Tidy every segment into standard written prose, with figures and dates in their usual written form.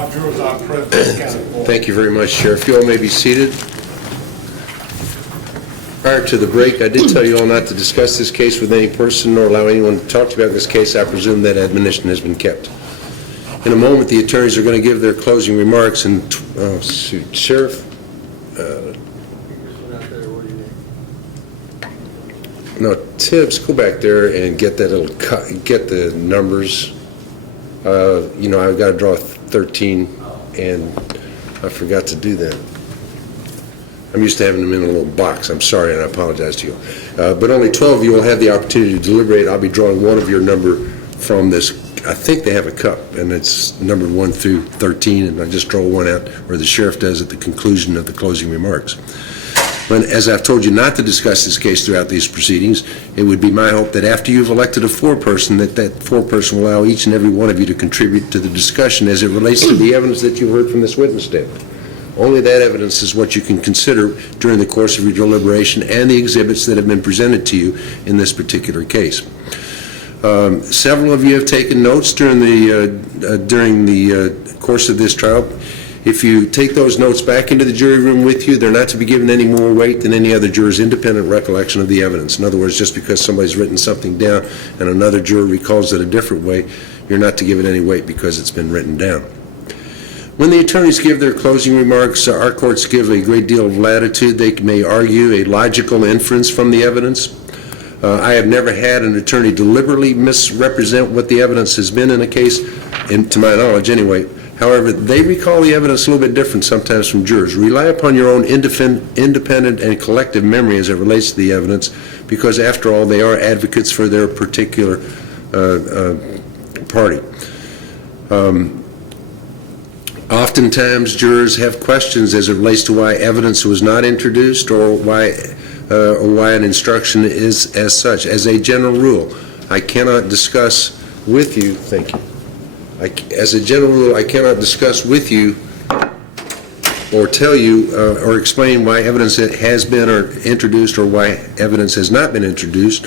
all jurors are present and accounted for. Thank you very much, Sheriff. You all may be seated. Prior to the break, I did tell you all not to discuss this case with any person nor allow anyone to talk to you about this case. I presume that admonition has been kept. In a moment, the attorneys are going to give their closing remarks, and Sheriff? No, Tibbs, go back there and get that little get the numbers. I've got to draw 13, and I forgot to do that. I'm used to having them in a little box. I'm sorry, and I apologize to you. But only 12 of you will have the opportunity to deliberate. I'll be drawing one of your number from this. I think they have a cup, and it's numbered 1 through 13, and I just draw one out, or the sheriff does at the conclusion of the closing remarks. But as I've told you not to discuss this case throughout these proceedings, it would be my hope that after you've elected a foreperson, that foreperson will allow each and every one of you to contribute to the discussion as it relates to the evidence that you heard from this witness stand. Only that evidence is what you can consider during the course of your deliberation and the exhibits that have been presented to you in this particular case. Several of you have taken notes during the course of this trial. If you take those notes back into the jury room with you, they're not to be given any more weight than any other juror's independent recollection of the evidence. In other words, just because somebody's written something down and another juror recalls it a different way, you're not to give it any weight because it's been written down. When the attorneys give their closing remarks, our courts give a great deal of latitude. They may argue a logical inference from the evidence. I have never had an attorney deliberately misrepresent what the evidence has been in a case, to my knowledge anyway. However, they recall the evidence a little bit different sometimes from jurors. Rely upon your own independent and collective memory as it relates to the evidence, because after all, they are advocates for their particular party. Oftentimes, jurors have questions as it relates to why evidence was not introduced or why an instruction is as such. As a general rule, I cannot discuss with you, thank you. As a general rule, I cannot discuss with you or tell you or explain why evidence has been introduced or why evidence has not been introduced,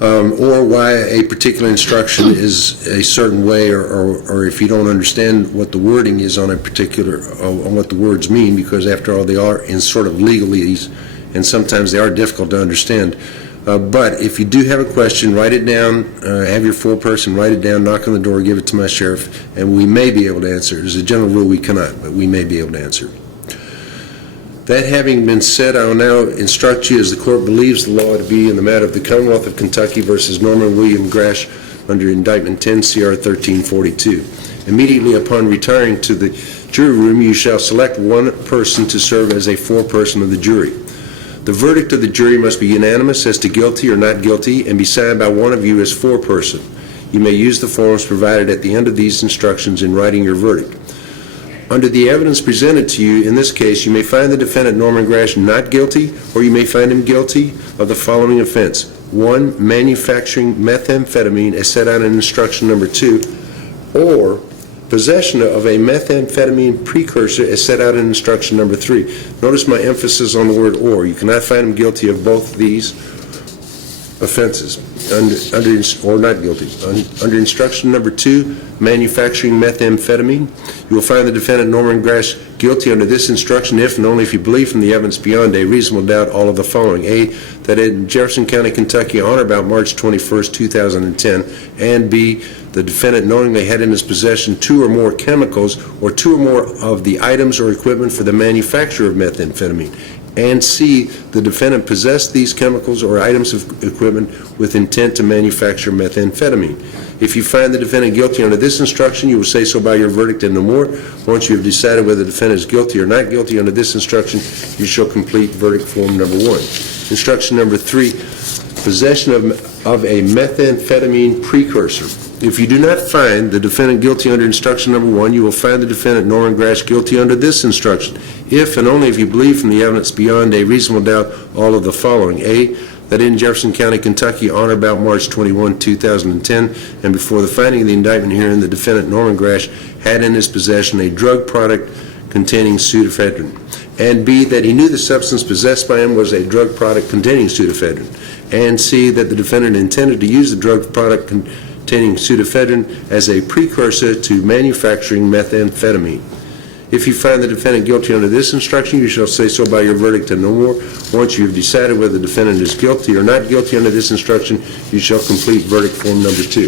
or why a particular instruction is a certain way, or if you don't understand what the wording is on a particular, on what the words mean, because after all, they are in sort of legalese, and sometimes they are difficult to understand. But if you do have a question, write it down, have your foreperson write it down, knock on the door, give it to my sheriff, and we may be able to answer. As a general rule, we cannot, but we may be able to answer. That having been said, I will now instruct you as the court believes the law to be in the matter of the Commonwealth of Kentucky versus Norman William Grash under Indictment 10 CR 1342. Immediately upon retiring to the jury room, you shall select one person to serve as a foreperson of the jury. The verdict of the jury must be unanimous as to guilty or not guilty and be signed by one of you as foreperson. You may use the forms provided at the end of these instructions in writing your verdict. Under the evidence presented to you in this case, you may find the defendant Norman Grash not guilty, or you may find him guilty of the following offense. 1, manufacturing methamphetamine as set out in instruction number 2, or possession of a methamphetamine precursor as set out in instruction number 3. Notice my emphasis on the word or. You cannot find him guilty of both these offenses, or not guilty. Under instruction number 2, manufacturing methamphetamine, you will find the defendant Norman Grash guilty under this instruction if and only if you believe from the evidence beyond a reasonable doubt all of the following. A, that in Jefferson County, Kentucky on or about March 21st, 2010, and B, the defendant knowingly had in his possession 2 or more chemicals or 2 or more of the items or equipment for the manufacture of methamphetamine. And C, the defendant possessed these chemicals or items of equipment with intent to manufacture methamphetamine. If you find the defendant guilty under this instruction, you will say so by your verdict and no more. Once you have decided whether the defendant is guilty or not guilty under this instruction, you shall complete verdict form number 1. Instruction number 3, possession of a methamphetamine precursor. If you do not find the defendant guilty under instruction number 1, you will find the defendant Norman Grash guilty under this instruction, if and only if you believe from the evidence beyond a reasonable doubt all of the following. A, that in Jefferson County, Kentucky on or about March 21, 2010, and before the finding of the indictment herein, the defendant Norman Grash had in his possession a drug product containing pseudoephedrine. And B, that he knew the substance possessed by him was a drug product containing pseudoephedrine. And C, that the defendant intended to use the drug product containing pseudoephedrine as a precursor to manufacturing methamphetamine. If you find the defendant guilty under this instruction, you shall say so by your verdict and no more. Once you have decided whether the defendant is guilty or not guilty under this instruction, you shall complete verdict form number 2.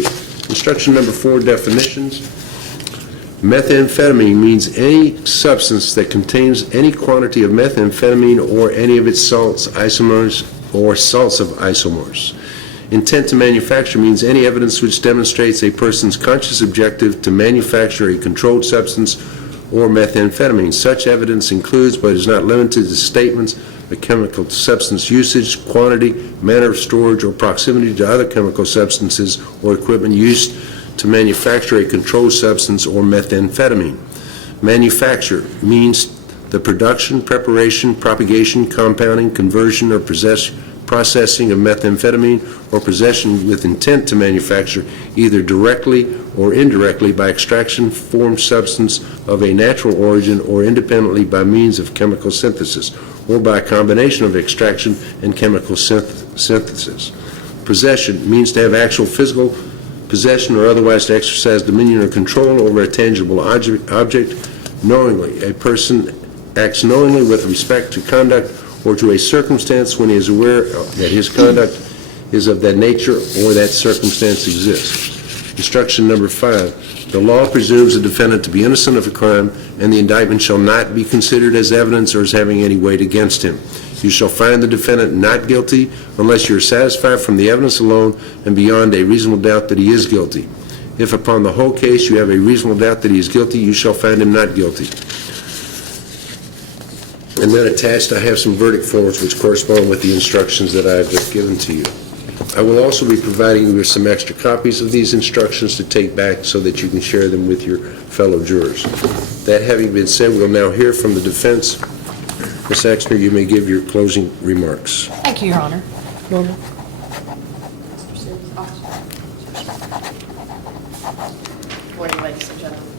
Instruction number 4, definitions. Methamphetamine means any substance that contains any quantity of methamphetamine or any of its salts, isomers, or salts of isomers. Intent to manufacture means any evidence which demonstrates a person's conscious objective to manufacture a controlled substance or methamphetamine. Such evidence includes, but is not limited to, statements of chemical substance usage, quantity, manner of storage, or proximity to other chemical substances or equipment used to manufacture a controlled substance or methamphetamine. Manufacture means the production, preparation, propagation, compounding, conversion, or processing of methamphetamine, or possession with intent to manufacture, either directly or indirectly by extraction, formed substance of a natural origin, or independently by means of chemical synthesis, or by a combination of extraction and chemical synthesis. Possession means to have actual physical possession or otherwise to exercise dominion or control over a tangible object knowingly. A person acts knowingly with respect to conduct or to a circumstance when he is aware that his conduct is of that nature or that circumstance exists. Instruction number 5. The law presumes the defendant to be innocent of a crime, and the indictment shall not be considered as evidence or as having any weight against him. You shall find the defendant not guilty unless you are satisfied from the evidence alone and beyond a reasonable doubt that he is guilty. If upon the whole case you have a reasonable doubt that he is guilty, you shall find him not guilty. And then attached I have some verdict forms which correspond with the instructions that I have just given to you. I will also be providing you with some extra copies of these instructions to take back so that you can share them with your fellow jurors. That having been said, we'll now hear from the defense. Ms. Exner, you may give your closing remarks. Thank you, Your Honor. Norma. Good morning, ladies and gentlemen.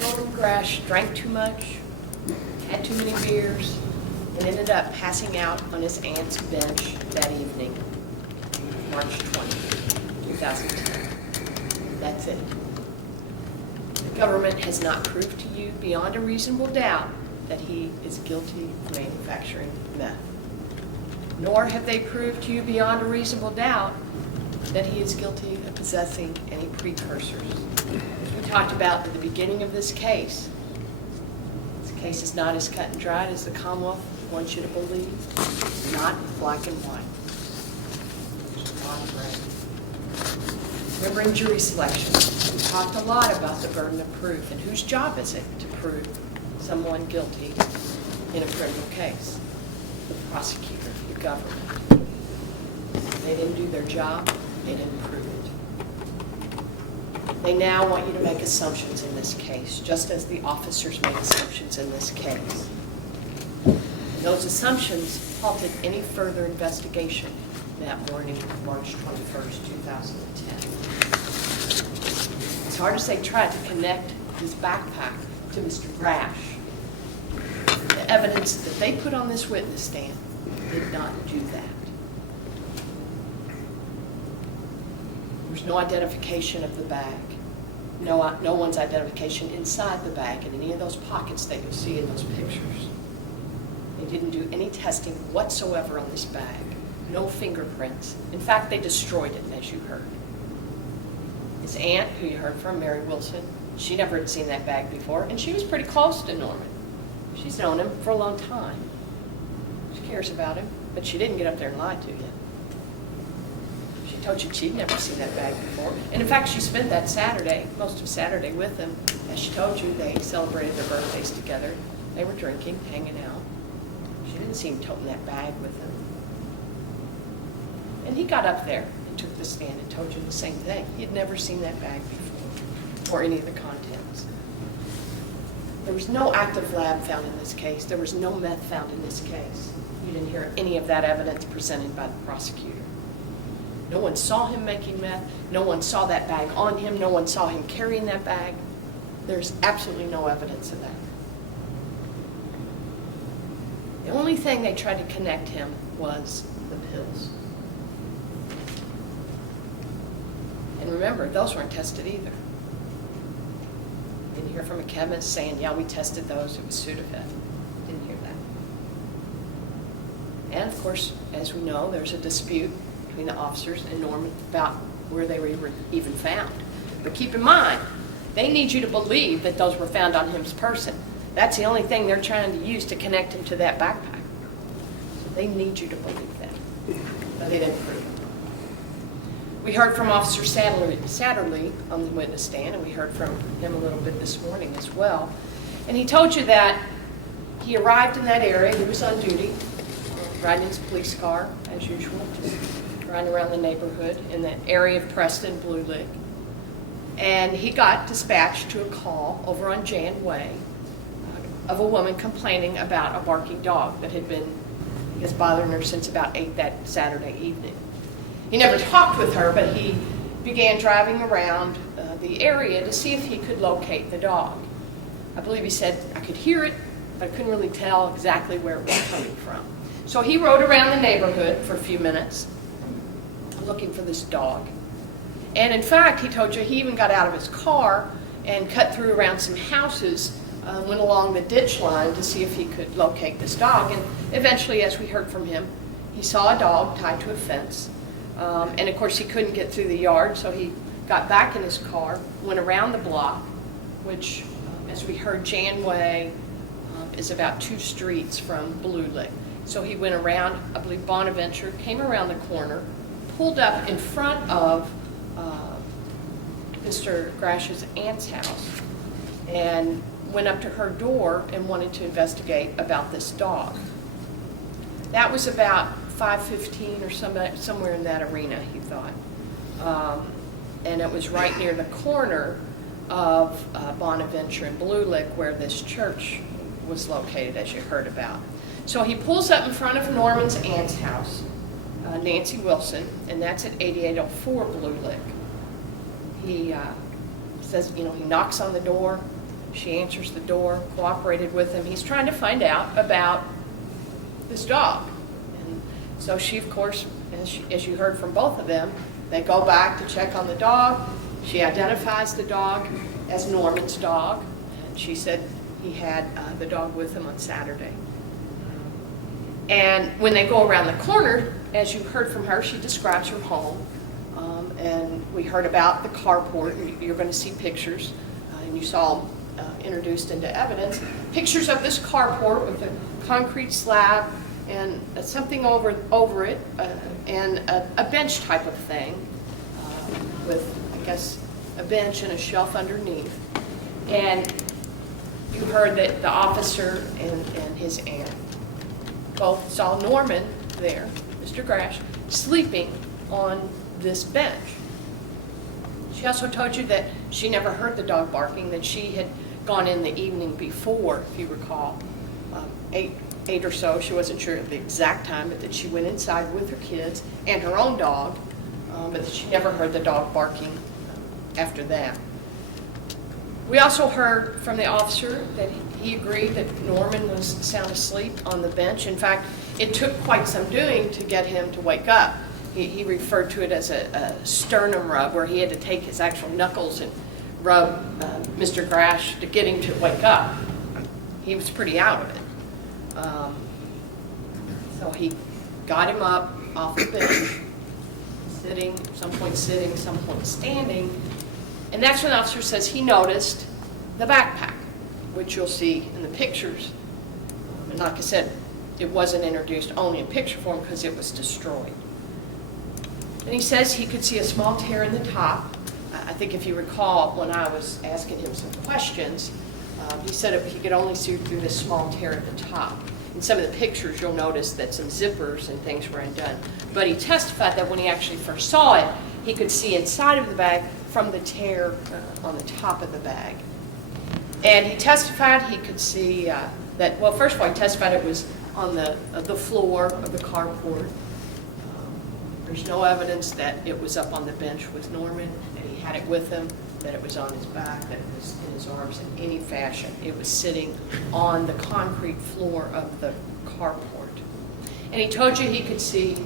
Norman Grash drank too much, had too many beers, and ended up passing out on his aunt's bench that evening, March 20, 2010. That's it. The government has not proved to you beyond a reasonable doubt that he is guilty of manufacturing meth. Nor have they proved to you beyond a reasonable doubt that he is guilty of possessing any precursors. As we talked about at the beginning of this case is not as cut and dried as the Commonwealth wants you to believe. It's not black and white. It's a lot of gray. Remember, in jury selection, we talked a lot about the burden of proof and whose job is it to prove someone guilty in a criminal case. The prosecutor, the government. They didn't do their job. They didn't prove it. They now want you to make assumptions in this case, just as the officers made assumptions in this case. Those assumptions halted any further investigation that morning, March 21st, 2010. It's hard to say tried to connect his backpack to Mr. Grash. The evidence that they put on this witness stand did not do that. There's no identification of the bag. No one's identification inside the bag in any of those pockets that you'll see in those pictures. They didn't do any testing whatsoever on this bag. No fingerprints. In fact, they destroyed it, as you heard. His aunt, who you heard from, Mary Wilson, she never had seen that bag before, and she was pretty close to Norman. She's known him for a long time. She cares about him, but she didn't get up there and lie to you. She told you she'd never seen that bag before. And in fact, she spent that Saturday, most of Saturday with him. As she told you, they celebrated their birthdays together. They were drinking, hanging out. She didn't see him toting that bag with him. And he got up there and took the stand and told you the same thing. He had never seen that bag before, or any of the contents. There was no active lab found in this case. There was no meth found in this case. You didn't hear any of that evidence presented by the prosecutor. No one saw him making meth. No one saw that bag on him. No one saw him carrying that bag. There's absolutely no evidence of that. The only thing they tried to connect him was the pills. remember, those weren't tested either. Didn't hear from a chemist saying, yeah, we tested those, it was Sudafed. Didn't hear that. And of course, as we know, there's a dispute between the officers and Norman about where they were even found. But keep in mind, they need you to believe that those were found on his person. That's the only thing they're trying to use to connect him to that backpack. So they need you to believe that. But they didn't prove it. We heard from Officer Satterley on the witness stand, and we heard from him a little bit this morning as well. And he told you that he arrived in that area, he was on duty, riding his police car, as usual, just riding around the neighborhood in that area of Preston, Blue Lick. And he got dispatched to a call over on Jan Way of a woman complaining about a barking dog that had been bothering her since about 8 that Saturday evening. He never talked with her, but he began driving around the area to see if he could locate the dog. I believe he said, I could hear it, but I couldn't really tell exactly where it was coming from. So he rode around the neighborhood for a few minutes looking for this dog. And in fact, he told you he even got out of his car and cut through around some houses, went along the ditch line to see if he could locate this dog. And eventually, as we heard from him, he saw a dog tied to a fence. And of course, he couldn't get through the yard, so he got back in his car, went around the block, which, as we heard, Janway is about 2 streets from Blue Lick. So he went around, I believe, Bonaventure, came around the corner, pulled up in front of Mr. Grash's aunt's house, and went up to her door and wanted to investigate about this dog. That was about 5:15 or somewhere in that arena, he thought. And it was right near the corner of Bonaventure and Blue Lick where this church was located, as you heard about. So he pulls up in front of Norman's aunt's house, Nancy Wilson, and that's at 8804 Blue Lick. He says, he knocks on the door. She answers the door, cooperated with him. He's trying to find out about this dog. And so she, of course, as you heard from both of them, they go back to check on the dog. She identifies the dog as Norman's dog. And she said he had the dog with him on Saturday. And when they go around the corner, as you heard from her, she describes her home. And we heard about the carport, and you're going to see pictures, and you saw them introduced into evidence. Pictures of this carport with a concrete slab and something over it, and a bench type of thing with, I guess, a bench and a shelf underneath. And you heard that the officer and his aunt both saw Norman there, Mr. Grash, sleeping on this bench. She also told you that she never heard the dog barking, that she had gone in the evening before, if you recall, 8 or so. She wasn't sure of the exact time, but that she went inside with her kids and her own dog, but that she never heard the dog barking after that. We also heard from the officer that he agreed that Norman was sound asleep on the bench. In fact, it took quite some doing to get him to wake up. He referred to it as a sternum rub, where he had to take his actual knuckles and rub Mr. Grash to get him to wake up. He was pretty out of it. So he got him up off the bench, some point sitting, some point standing, and that's when the officer says he noticed the backpack, which you'll see in the pictures. And like I said, it wasn't introduced only in picture form because it was destroyed. And he says he could see a small tear in the top. I think if you recall, when I was asking him some questions, he said he could only see through this small tear at the top. In some of the pictures, you'll notice that some zippers and things were undone. But he testified that when he actually first saw it, he could see inside of the bag from the tear on the top of the bag. And he testified he could see that, well, first of all, he testified it was on the floor of the carport. There's no evidence that it was up on the bench with Norman, and he had it with him, that it was on his back, that it was in his arms in any fashion. It was sitting on the concrete floor of the carport. And he told you he could see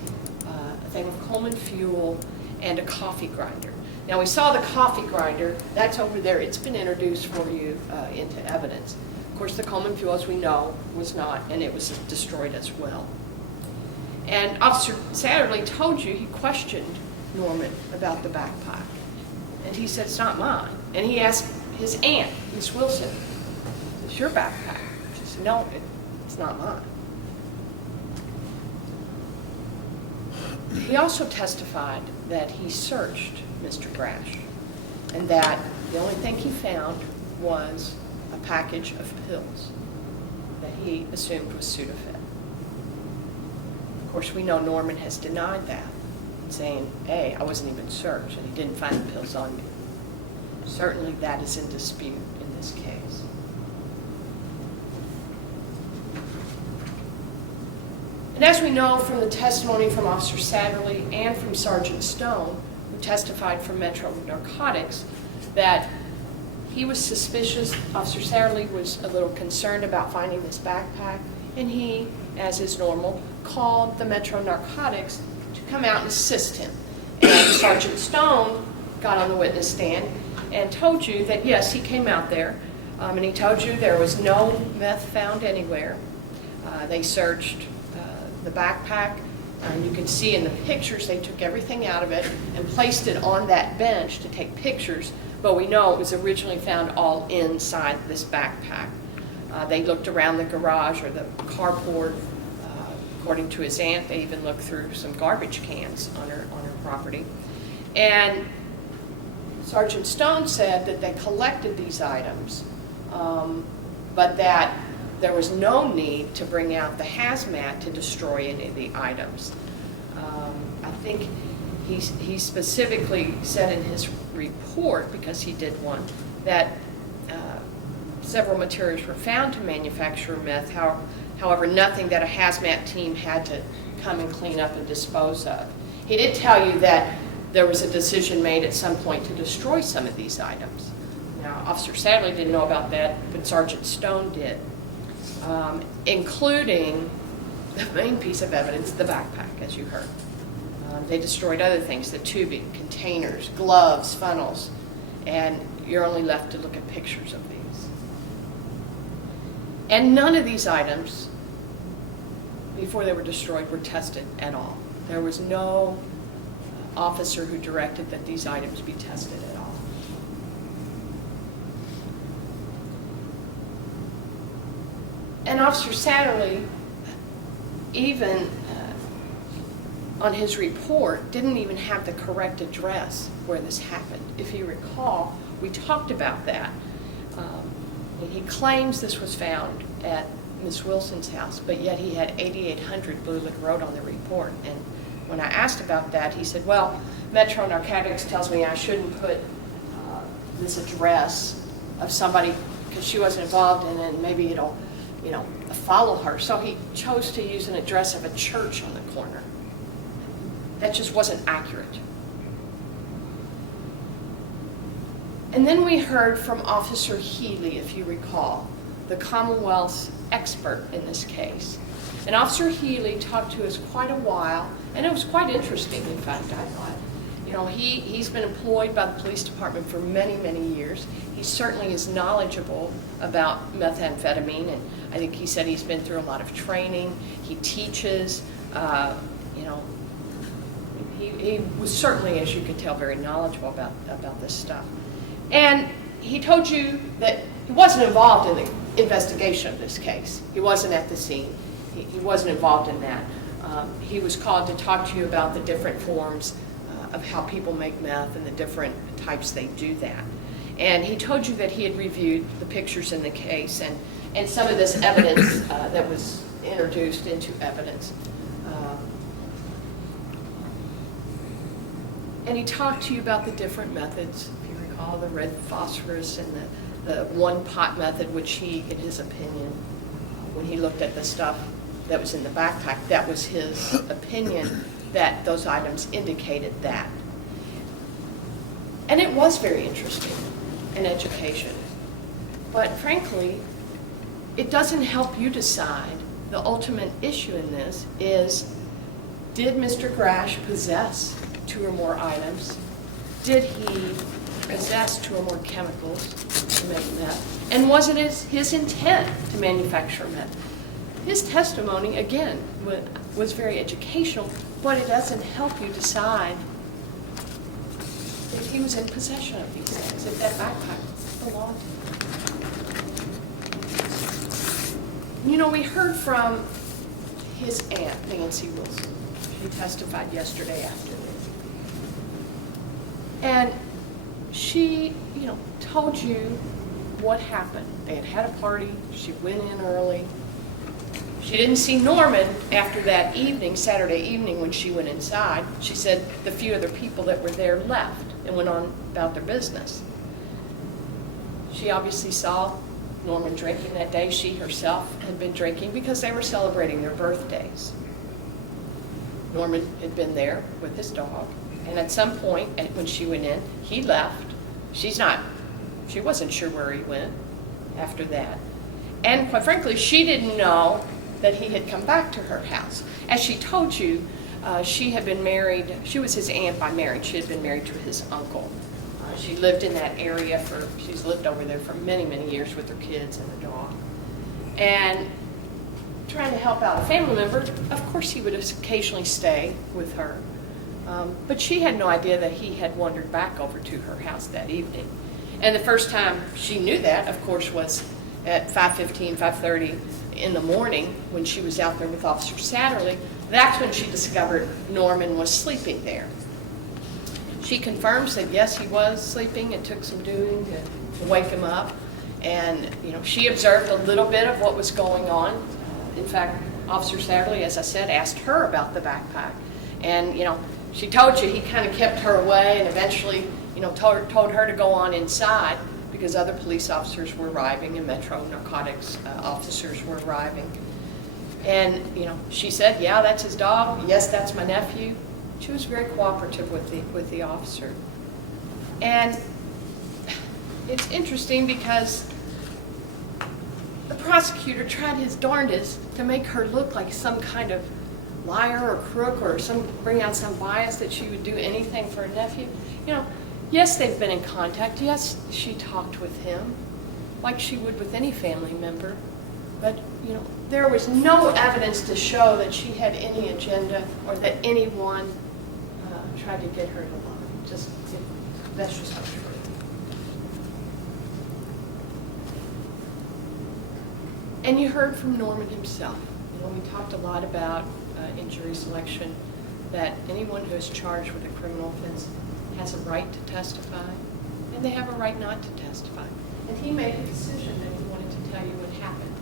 a thing of Coleman fuel and a coffee grinder. Now, we saw the coffee grinder. That's over there. It's been introduced for you into evidence. Of course, the Coleman fuel, as we know, was not, and it was destroyed as well. And Officer Satterley told you he questioned Norman about the backpack. And he said, it's not mine. And he asked his aunt, Miss Wilson, it's your backpack. She said, no, it's not mine. He also testified that he searched Mr. Grash and that the only thing he found was a package of pills that he assumed was Sudafed. Of course, we know Norman has denied that, saying, hey, I wasn't even searched and he didn't find the pills on me. Certainly that is in dispute in this case. And as we know from the testimony from Officer Satterley and from Sergeant Stone, who testified for Metro Narcotics, that he was suspicious. Officer Satterley was a little concerned about finding this backpack, and he, as is normal, called the Metro Narcotics to come out and assist him. And Sergeant Stone got on the witness stand and told you that, yes, he came out there, and he told you there was no meth found anywhere. They searched the backpack, and you can see in the pictures they took everything out of it and placed it on that bench to take pictures, but we know it was originally found all inside this backpack. They looked around the garage or the carport. According to his aunt, they even looked through some garbage cans on her property. And Sergeant Stone said that they collected these items, but that there was no need to bring out the hazmat to destroy any of the items. I think he specifically said in his report, because he did one, that several materials were found to manufacture meth, however, nothing that a hazmat team had to come and clean up and dispose of. He did tell you that there was a decision made at some point to destroy some of these items. Now, Officer Sadley didn't know about that, but Sergeant Stone did. Including the main piece of evidence, the backpack, as you heard. They destroyed other things, the tubing, containers, gloves, funnels, and you're only left to look at pictures of these. And none of these items, before they were destroyed, were tested at all. There was no officer who directed that these items be tested at all. And Officer Satterley, even on his report, didn't even have the correct address where this happened. If you recall, we talked about that. He claims this was found at Miss Wilson's house, but yet he had 8800 Blue Lick Road on the report. And when I asked about that, he said, well, Metro Narcotics tells me I shouldn't put this address of somebody because she wasn't involved in it, and maybe it'll follow her. So he chose to use an address of a church on the corner. That just wasn't accurate. And then we heard from Officer Healy, if you recall, the Commonwealth's expert in this case. And Officer Healy talked to us quite a while, and it was quite interesting, in fact, I thought. He's been employed by the police department for many, many years. He certainly is knowledgeable about methamphetamine, and I think he said he's been through a lot of training. He teaches, he was certainly, as you could tell, very knowledgeable about this stuff. And he told you that he wasn't involved in the investigation of this case. He wasn't at the scene. He wasn't involved in that. He was called to talk to you about the different forms of how people make meth and the different types they do that. And he told you that he had reviewed the pictures in the case and some of this evidence that was introduced into evidence. And he talked to you about the different methods, if you recall, the red phosphorus and the one pot method, which he, in his opinion, when he looked at the stuff that was in the backpack, that was his opinion that those items indicated that. And it was very interesting in education. But frankly, it doesn't help you decide. The ultimate issue in this is, did Mr. Grash possess 2 or more items? did he possess two or more chemicals to make meth? And was it his intent to manufacture meth? His testimony, again, was very educational, but it doesn't help you decide if he was in possession of these things, if that backpack belonged to him. You know, we heard from his aunt, Nancy Wilson. She testified yesterday afternoon. And she, told you what happened. They had had a party. She went in early. She didn't see Norman after that evening, Saturday evening, when she went inside. She said the few other people that were there left and went on about their business. She obviously saw Norman drinking that day. She herself had been drinking because they were celebrating their birthdays. Norman had been there with his dog, and at some point, when she went in, he left. She wasn't sure where he went after that. And quite frankly, she didn't know that he had come back to her house. As she told you, she had been married, she was his aunt by marriage. She had been married to his uncle. She lived in that area she's lived over there for many, many years with her kids and the dog. And trying to help out a family member, of course he would occasionally stay with her. But she had no idea that he had wandered back over to her house that evening. And the first time she knew that, of course, was at 5:15, 5:30 in the morning when she was out there with Officer Satterley. That's when she discovered Norman was sleeping there. She confirms that, yes, he was sleeping. It took some doing to wake him up. And, she observed a little bit of what was going on. In fact, Officer Satterley, as I said, asked her about the backpack. And, she told you he kind of kept her away and eventually, told her to go on inside because other police officers were arriving and Metro Narcotics officers were arriving. And, she said, yeah, that's his dog. Yes, that's my nephew. She was very cooperative with the officer. And it's interesting because the prosecutor tried his darndest to make her look like some kind of liar or crook or bring out some bias that she would do anything for her nephew. Yes, they've been in contact. Yes, she talked with him like she would with any family member. But, there was no evidence to show that she had any agenda or that anyone tried to get her to lie. That's just not true. And you heard from Norman himself. We talked a lot about in jury selection that anyone who is charged with a criminal offense has a right to testify, and they have a right not to testify. And he made a decision that he wanted to tell you what happened.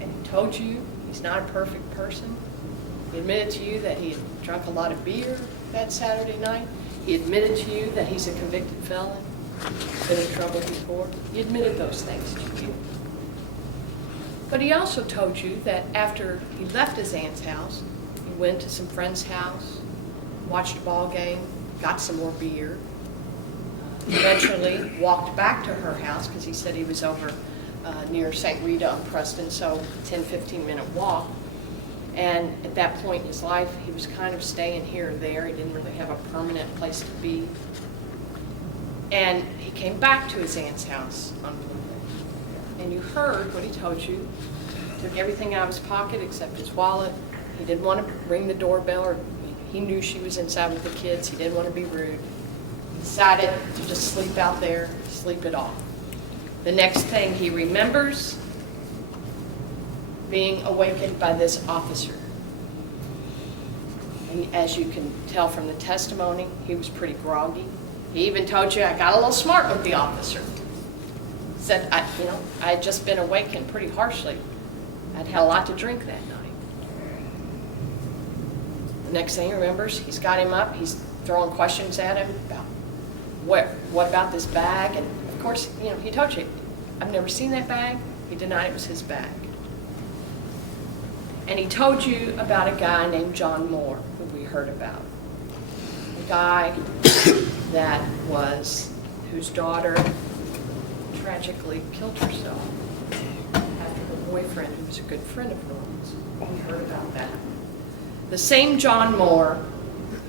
And he told you he's not a perfect person. He admitted to you that he had drunk a lot of beer that Saturday night. He admitted to you that he's a convicted felon, been in trouble before. He admitted those things to you. But he also told you that after he left his aunt's house, he went to some friend's house, watched a ball game, got some more beer, eventually walked back to her house because he said he was over near St. Rita on Preston, so 10, 15-minute walk. And at that point in his life, he was kind of staying here or there. He didn't really have a permanent place to be. And he came back to his aunt's house on Monday. And you heard what he told you. He took everything out of his pocket except his wallet. He didn't want to ring the doorbell, or he knew she was inside with the kids. He didn't want to be rude. He decided to just sleep out there, sleep it off. The next thing he remembers, being awakened by this officer. And as you can tell from the testimony, he was pretty groggy. He even told you, I got a little smart with the officer. Said, I had just been awakened pretty harshly. I'd had a lot to drink that night. The next thing he remembers, he's got him up, he's throwing questions at him about what about this bag? And of course, he told you, I've never seen that bag. He denied it was his bag. And he told you about a guy named John Moore, who we heard about. A guy whose daughter tragically killed herself after her boyfriend, who was a good friend of Norman's. We heard about that. The same John Moore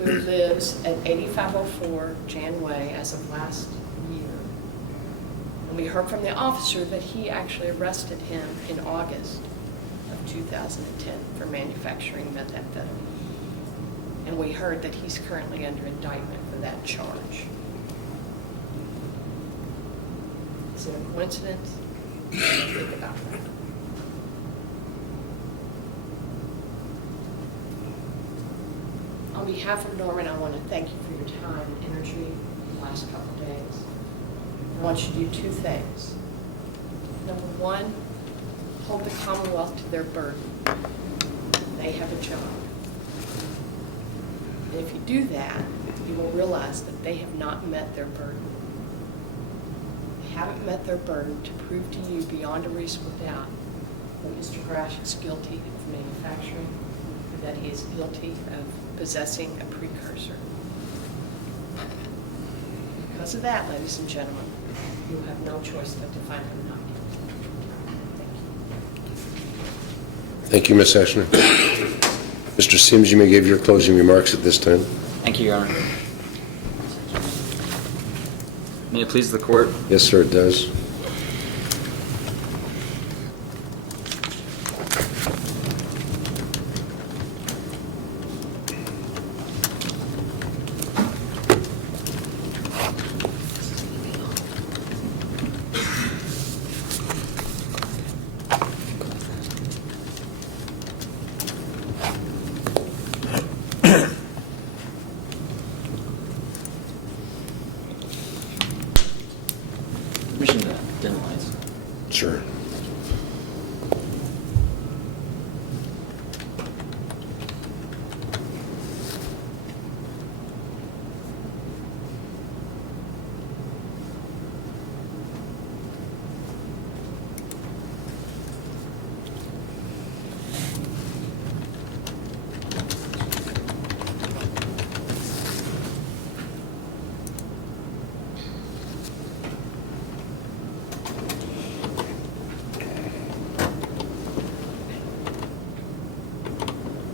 who who lives at 8504 Jan Way as of last year. And we heard from the officer that he actually arrested him in August of 2010 for manufacturing methamphetamine. And we heard that he's currently under indictment for that charge. Is it a coincidence? Think about that. On behalf of Norman, I want to thank you for your time and energy the last couple of days. I want you to do two things. Number one, hold the Commonwealth to their burden. They have a job. And if you do that, you will realize that they have not met their burden. They haven't met their burden to prove to you beyond a reasonable doubt that Mr. Grash is guilty of manufacturing, or that he is guilty of possessing a precursor. Because of that, ladies and gentlemen, you have no choice but to find him not guilty. Thank Thank you. you, Ms. Eschner. Mr. Sims, you may give your closing remarks at this time. Thank you, Your Honor. May it please the court? Yes, sir, it does. Permission to dim the lights. Sure.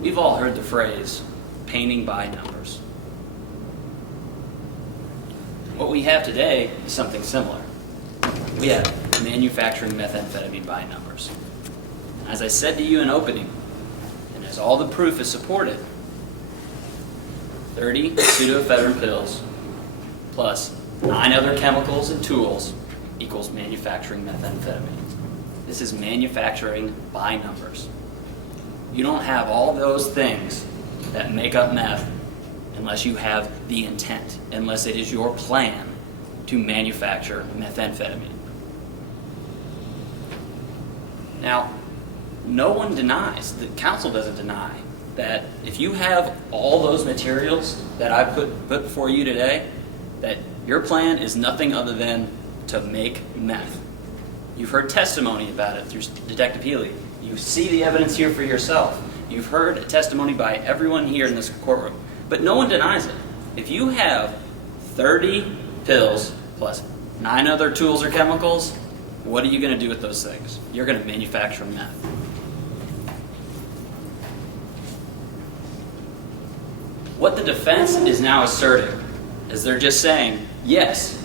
We've all heard the phrase, painting by numbers. What we have today is something similar. We have manufacturing methamphetamine by numbers. As I said to you in opening, and as all the proof is supported, 30 pseudoephedrine pills plus 9 other chemicals and tools equals manufacturing methamphetamine. This is manufacturing by numbers. You don't have all those things that make up meth unless you have the intent, unless it is your plan to manufacture methamphetamine. Now, no one denies, the council doesn't deny, that if you have all those materials that I put before you today, that your plan is nothing other than to make meth. You've heard testimony about it through Detective Healy. You see the evidence here for yourself. You've heard testimony by everyone here in this courtroom. But no one denies it. If you have 30 pills plus 9 other tools or chemicals, what are you going to do with those things? You're going to manufacture meth. What the defense is now asserting is they're just saying, yes,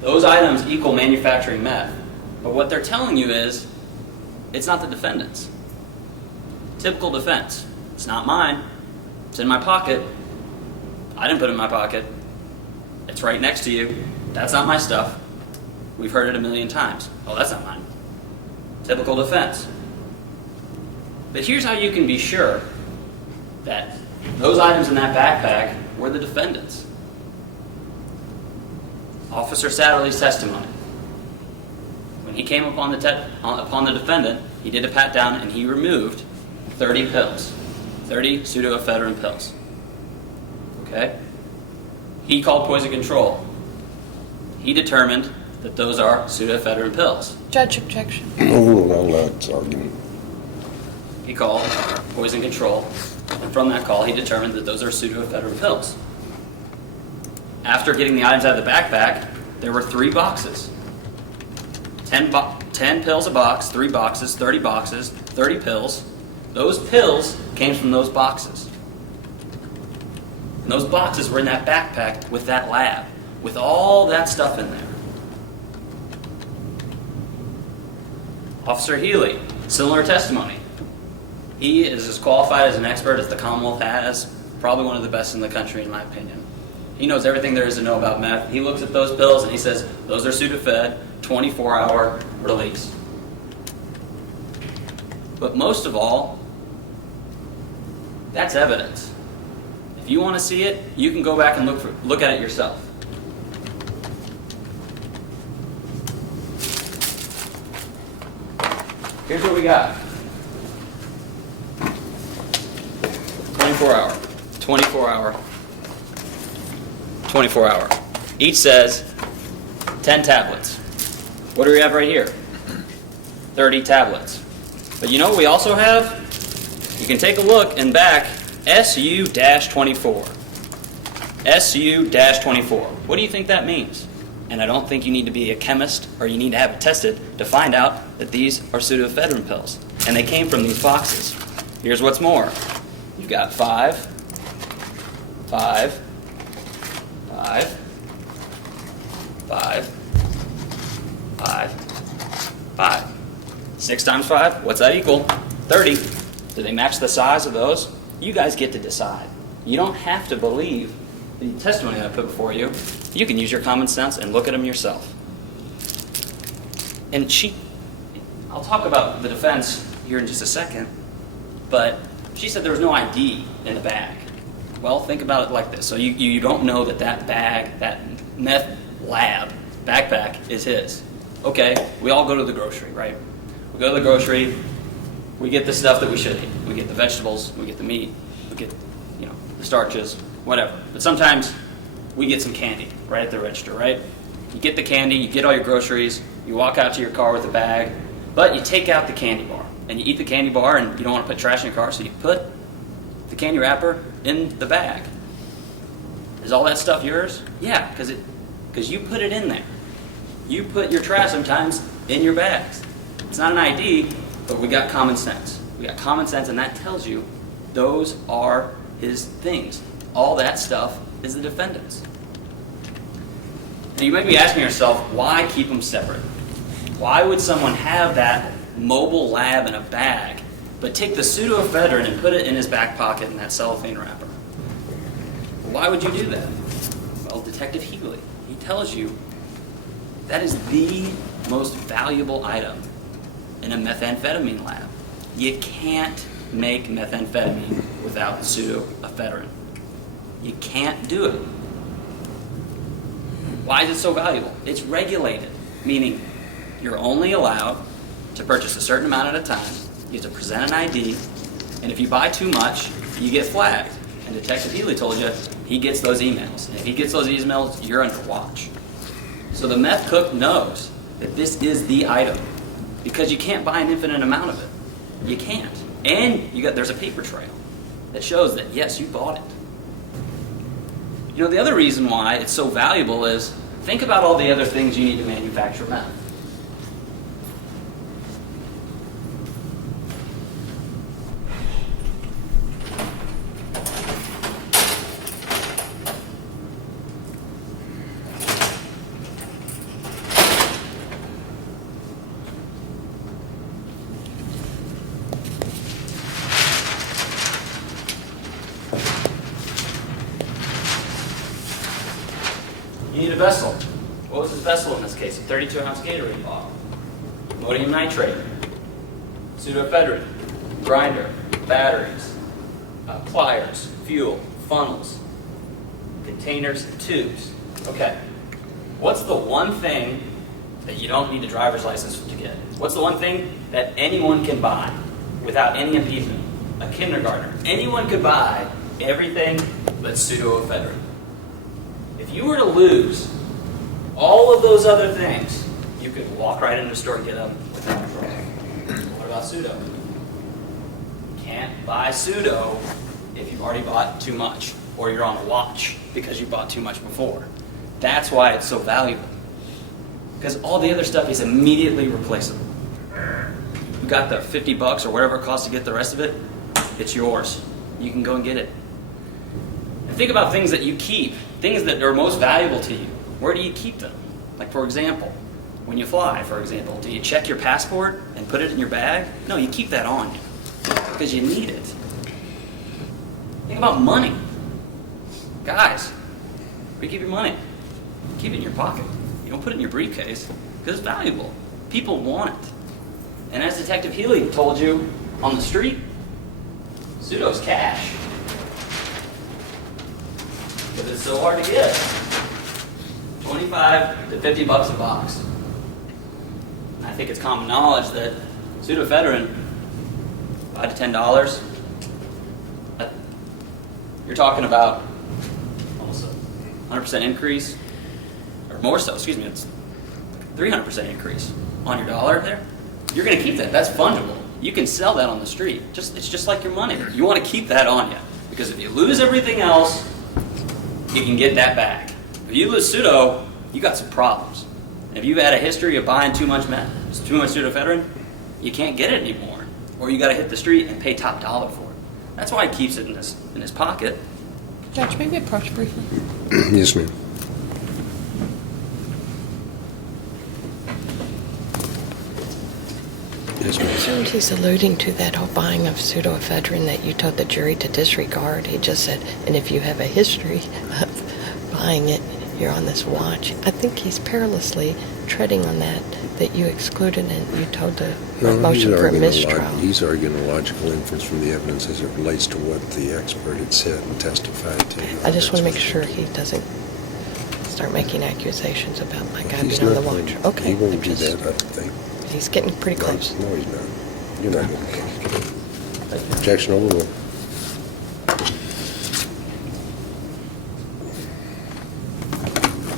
those items equal manufacturing meth. But what they're telling you is, it's not the defendant's. Typical defense. It's not mine. It's in my pocket. I didn't put it in my pocket. It's right next to you. That's not my stuff. We've heard it a million times. Oh, that's not mine. Typical defense. But here's how you can be sure that those items in that backpack were the defendant's. Officer Satterley's testimony. When he came upon the defendant, he did a pat down and he removed 30 pills, 30 pseudoephedrine pills. Okay? He called poison control. He determined that those are pseudoephedrine pills. Judge, objection. Oh, no, that's argument. He called poison control, and from that call, he determined that those are pseudoephedrine pills. After getting the items out of the backpack, there were 3 boxes. 10 pills a box, 3 boxes, 30 pills. Those pills came from those boxes. And those boxes were in that backpack with that lab, with all that stuff in there. Officer Healy, similar testimony. He is as qualified as an expert as the Commonwealth has, probably one of the best in the country in my opinion. He knows everything there is to know about meth. He looks at those pills and he says, those are Sudafed, 24-hour release. But most of all, that's evidence. If you want to see it, you can go back and look at it yourself. Here's what we got. 24-hour, 24-hour, 24-hour. Each says 10 tablets. What do we have right here? 30 tablets. But you know what we also have? You can take a look in back, SU-24. SU-24. What do you think that means? And I don't think you need to be a chemist or you need to have it tested to find out that these are pseudoephedrine pills. And they came from these boxes. Here's what's more. You've got 5, 5, 5, 5, 5, 5. 6 times 5, what's that equal? 30. Do they match the size of those? You guys get to decide. You don't have to believe the testimony that I put before you. You can use your common sense and look at them yourself. And I'll talk about the defense here in just a second, but she said there was no ID in the bag. Well, think about it like this. So you don't know that bag, that meth lab backpack is his. Okay, we all go to the grocery, right? We go to the grocery, we get the stuff that we should eat. We get the vegetables, we get the meat, we get, the starches, whatever. But sometimes we get some candy right at the register, right? You get the candy, you get all your groceries, you walk out to your car with a bag, but you take out the candy bar and you eat the candy bar and you don't want to put trash in your car, so you put the candy wrapper in the bag. Is all that stuff yours? Yeah, because you put it in there. You put your trash sometimes in your bags. It's not an ID, but we got common sense. We got common sense, and that tells you those are his things. All that stuff is the defendant's. Now you might be asking yourself, why keep them separate? Why would someone have that mobile lab in a bag, but take the pseudoephedrine and put it in his back pocket in that cellophane wrapper? Why would you do that? Well, Detective Healy, he tells you that is the most valuable item in a methamphetamine lab. You can't make methamphetamine without pseudoephedrine. You can't do it. Why is it so valuable? It's regulated, meaning you're only allowed to purchase a certain amount at a time. You have to present an ID, and if you buy too much, you get flagged. And Detective Healy told you he gets those emails. And if he gets those emails, you're under watch. So the meth cook knows that this is the item, because you can't buy an infinite amount of it. You can't. And there's a paper trail that shows that, yes, you bought it. The other reason why it's so valuable is, think about all the other things you need to manufacture meth. You need a vessel. What was his vessel in this case? A 32-ounce Gatorade bottle. Ammonium nitrate, pseudoephedrine, grinder, batteries, pliers, fuel, funnels, containers, and tubes. Okay. What's the one thing that you don't need a driver's license to get? What's the one thing that anyone can buy without any impediment? A kindergartner. Anyone could buy everything but pseudoephedrine. If you were to lose all of those other things, you could walk right into the store and get them without a problem. What about pseudo? You can't buy pseudo if you've already bought too much, or you're on a watch because you bought too much before. That's why it's so valuable. Because all the other stuff is immediately replaceable. You got the $50 or whatever it costs to get the rest of it, it's yours. You can go and get it. And think about things that you keep, things that are most valuable to you. Where do you keep them? Like, for example, when you fly, for example, do you check your passport and put it in your bag? No, you keep that on you because you need it. Think about money. Guys, where do you keep your money? Keep it in your pocket. You don't put it in your briefcase because it's valuable. People want it. And as Detective Healy told you on the street, pseudo's cash. Because it's so hard to get. 25 to 50 bucks a box. I think it's common knowledge that pseudoephedrine, $5 to $10, you're talking about almost a 100% increase, or more so, excuse me, it's 300% increase on your dollar there. You're going to keep that. That's fungible. You can sell that on the street. It's just like your money. You want to keep that on you. Because if you lose everything else, you can get that back. If you lose pseudo, you got some problems. And if you've had a history of buying too much pseudoephedrine, you can't get it anymore. Or you got to hit the street and pay top dollar for it. That's why he keeps it in his pocket. Judge, may we approach briefly? Yes, ma'am. Yes, ma'am. As soon as he's alluding to that whole buying of pseudoephedrine that you told the jury to disregard, he just said, and if you have a history of buying it, you're on this watch. I think he's perilously treading on that you excluded and you told the motion for a mistrial. He's arguing a logical inference from the evidence as it relates to what the expert had said and testified to. I just want to make sure he doesn't start making accusations about my guy He's being on the not watch. going- Okay. He won't I'm do just- that, I don't think. He's getting pretty close. No, he's not. You're not going to. Objection overruled.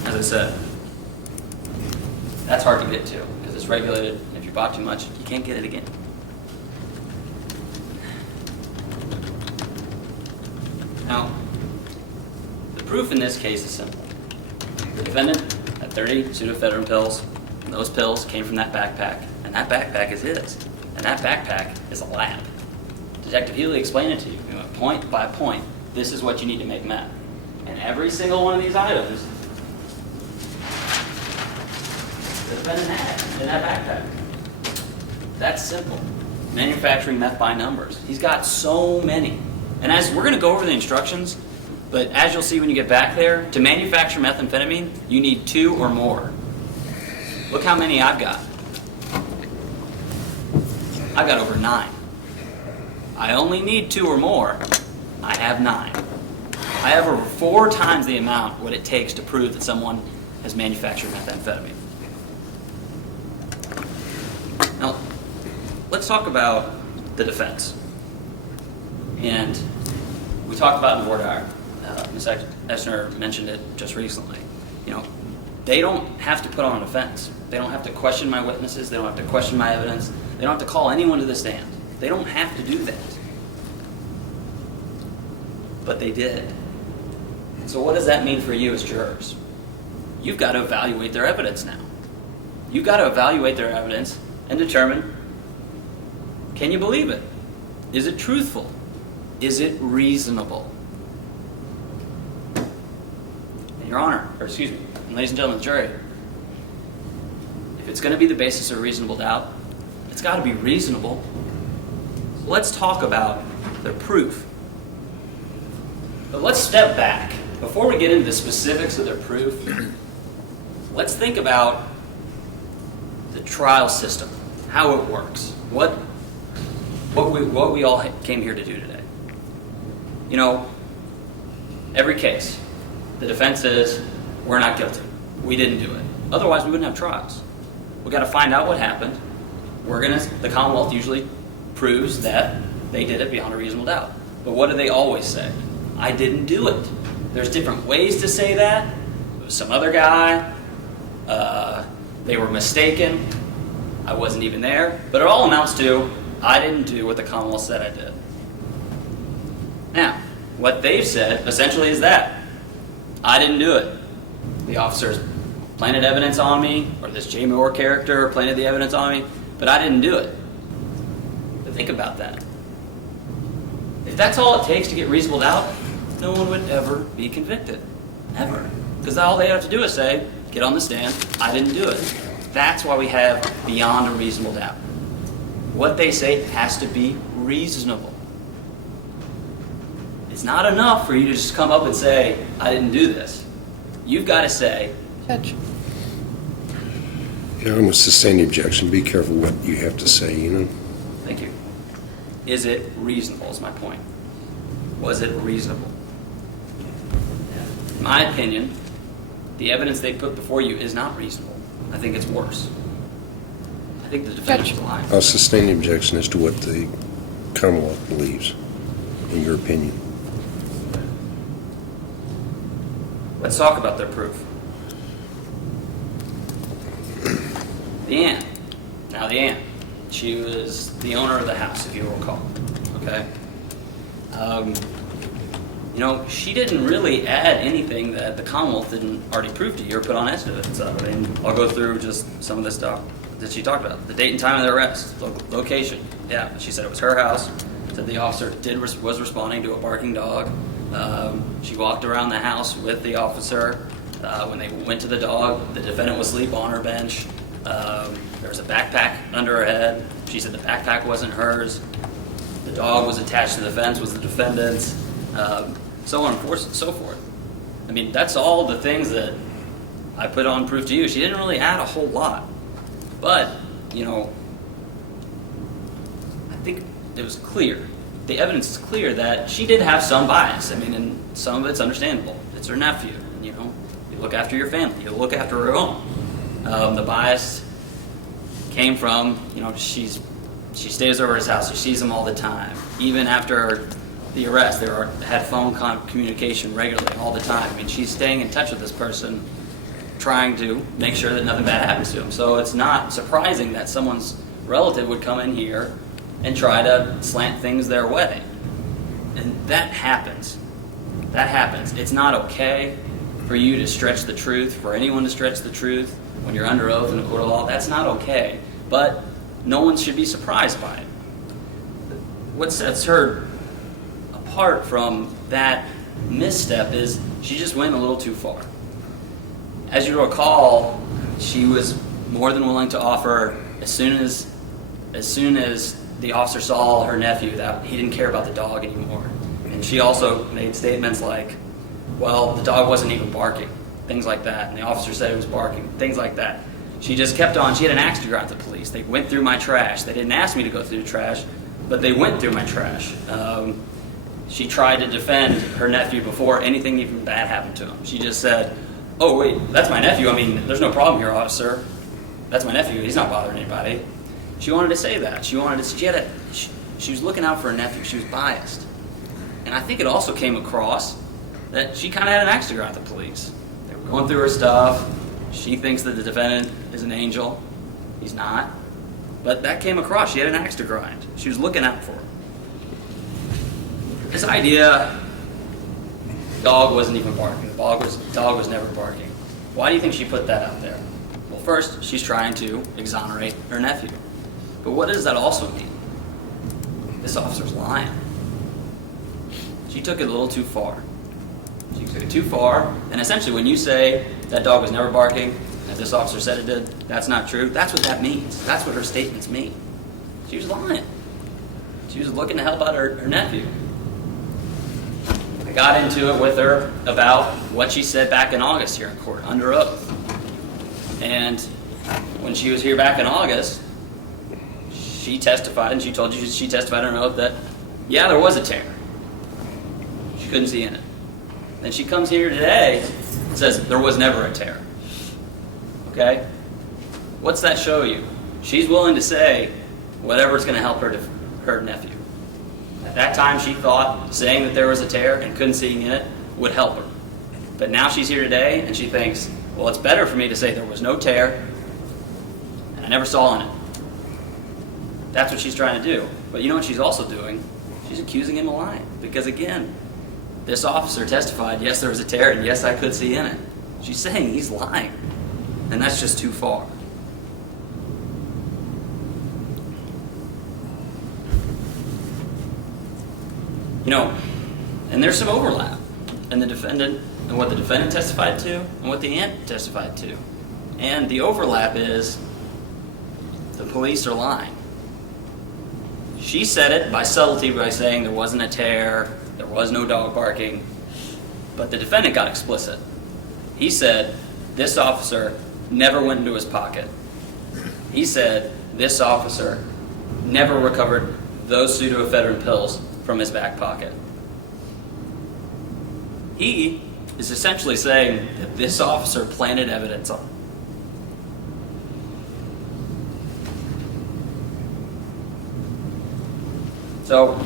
As I said, that's hard to get to because it's regulated. And if you bought too much, you can't get it again. Now, the proof in this case is simple. The defendant had 30 pseudoephedrine pills, and those pills came from that backpack, and that backpack is his, and that backpack is a lab. Detective Healy explained it to you. He went point by point. This is what you need to make meth. And every single one of these items, the defendant had in that backpack. That's simple. Manufacturing meth by numbers. He's got so many. And as we're going to go over the instructions, but as you'll see when you get back there, to manufacture methamphetamine, you need 2 or more. Look how many I've got. I've got over 9. I only need 2 or more. I have 9. I have over 4 times the amount what it takes to prove that someone has manufactured methamphetamine. Now, let's talk about the defense. And we talked about in voir dire. Ms. Essner mentioned it just recently. You know, they don't have to put on a defense. They don't have to question my witnesses. They don't have to question my evidence. They don't have to call anyone to the stand. They don't have to do that. But they did. So what does that mean for you as jurors? You've got to evaluate their evidence now. You've got to evaluate their evidence and determine, can you believe it? Is it truthful? Is it reasonable? And Your Honor, or excuse me, and ladies and gentlemen of the jury, if it's going to be the basis of reasonable doubt, it's got to be reasonable. So let's talk about the proof. But let's step back. Before we get into the specifics of their proof, let's think about the trial system, how it works, what we all came here to do today. You know, every case, the defense is, we're not guilty. We didn't do it. Otherwise, we wouldn't have trials. We got to find out what happened. The Commonwealth usually proves that they did it beyond a reasonable doubt. But what do they always say? I didn't do it. There's different ways to say that. It was some other guy. They were mistaken. I wasn't even there. But it all amounts to, I didn't do what the Commonwealth said I did. Now, what they've said essentially is that. I didn't do it. The officers planted evidence on me, or this J. Moore character planted the evidence on me, but I didn't do it. But think about that. If that's all it takes to get reasonable doubt, no one would ever be convicted. Ever. Because all they have to do is say, get on the stand, I didn't do it. That's why we have beyond a reasonable doubt. What they say has to be reasonable. It's not enough for you to just come up and say, I didn't do this. You've got to say, Judge, Yeah, I'm going to sustain the objection. Be careful what you have to say, you know? thank you. Is it reasonable is my point. Was it reasonable? In my opinion, the evidence they put before you is not reasonable. I think it's worse. I think the defendant's lying. I'll sustain the objection as to what the Commonwealth believes, in your opinion. Let's talk about their proof. The aunt. Now the aunt. She was the owner of the house, if you recall. Okay? She didn't really add anything that the Commonwealth didn't already prove to you or put on evidence of. I mean, I'll go through just some of the stuff that she talked about. The date and time of the arrest, location. Yeah, she said it was her house. Said the officer was responding to a barking dog. She walked around the house with the officer. When they went to the dog, the defendant was asleep on her bench. There was a backpack under her head. She said the backpack wasn't hers. The dog was attached to the fence, was the defendant's. So on and so forth. I mean, that's all the things that I put on proof to you. She didn't really add a whole lot. But, I think it was clear. The evidence is clear that she did have some bias. I mean, and some of it's understandable. It's her nephew. You look after your family. You look after her own. The bias came from, she stays over at his house. She sees him all the time. Even after the arrest, had phone communication regularly all the time. I mean, she's staying in touch with this person, trying to make sure that nothing bad happens to him. So it's not surprising that someone's relative would come in here and try to slant things their way. And that happens. That happens. It's not okay for you to stretch the truth, for anyone to stretch the truth when you're under oath in a court of law. That's not okay. But no one should be surprised by it. What sets her apart from that misstep is she just went a little too far. As you recall, she was more than willing to offer as soon as the officer saw her nephew that he didn't care about the dog anymore. And she also made statements like, well, the dog wasn't even barking, things like that. And the officer said it was barking, things like that. She just kept on. She had an axe to grind at the police. They went through my trash. They didn't ask me to go through the trash, but they went through my trash. She tried to defend her nephew before anything even bad happened to him. She just said, oh, wait, that's my nephew. I mean, there's no problem here, officer. That's my nephew. He's not bothering anybody. She wanted to say that. She was looking out for her nephew. She was biased. And I think it also came across that she kind of had an axe to grind at the police. They were going through her stuff. She thinks that the defendant is an angel. He's not. But that came across. She had an axe to grind. She was looking out for him. This idea, dog wasn't even barking. The dog was never barking. Why do you think she put that out there? Well, first, she's trying to exonerate her nephew. But what does that also mean? This officer's lying. She took it a little too far. She took it too far, and essentially when you say that dog was never barking, as this officer said it did, that's not true, that's what that means. That's what her statements mean. She was lying. She was looking to help out her nephew. I got into it with her about what she said back in August here in court, under oath. And when she was here back in August, she testified, and she told you she testified under oath that, yeah, there was a tear. She couldn't see in it. Then she comes here today and says there was never a tear. Okay? What's that show you? She's willing to say whatever's going to help her nephew. At that time, she thought saying that there was a tear and couldn't see in it would help her. But now she's here today and she thinks, well, it's better for me to say there was no tear and I never saw in it. That's what she's trying to do. But you know what she's also doing? She's accusing him of lying. Because again, this officer testified, yes, there was a tear and yes, I could see in it. She's saying he's lying. And that's just too far. And there's some overlap. and the defendant, and what the defendant testified to, and what the aunt testified to. And the overlap is the police are lying. She said it by subtlety by saying there wasn't a tear, there was no dog barking, but the defendant got explicit. He said this officer never went into his pocket. He said this officer never recovered those pseudoephedrine pills from his back pocket. He is essentially saying that this officer planted evidence on him. So,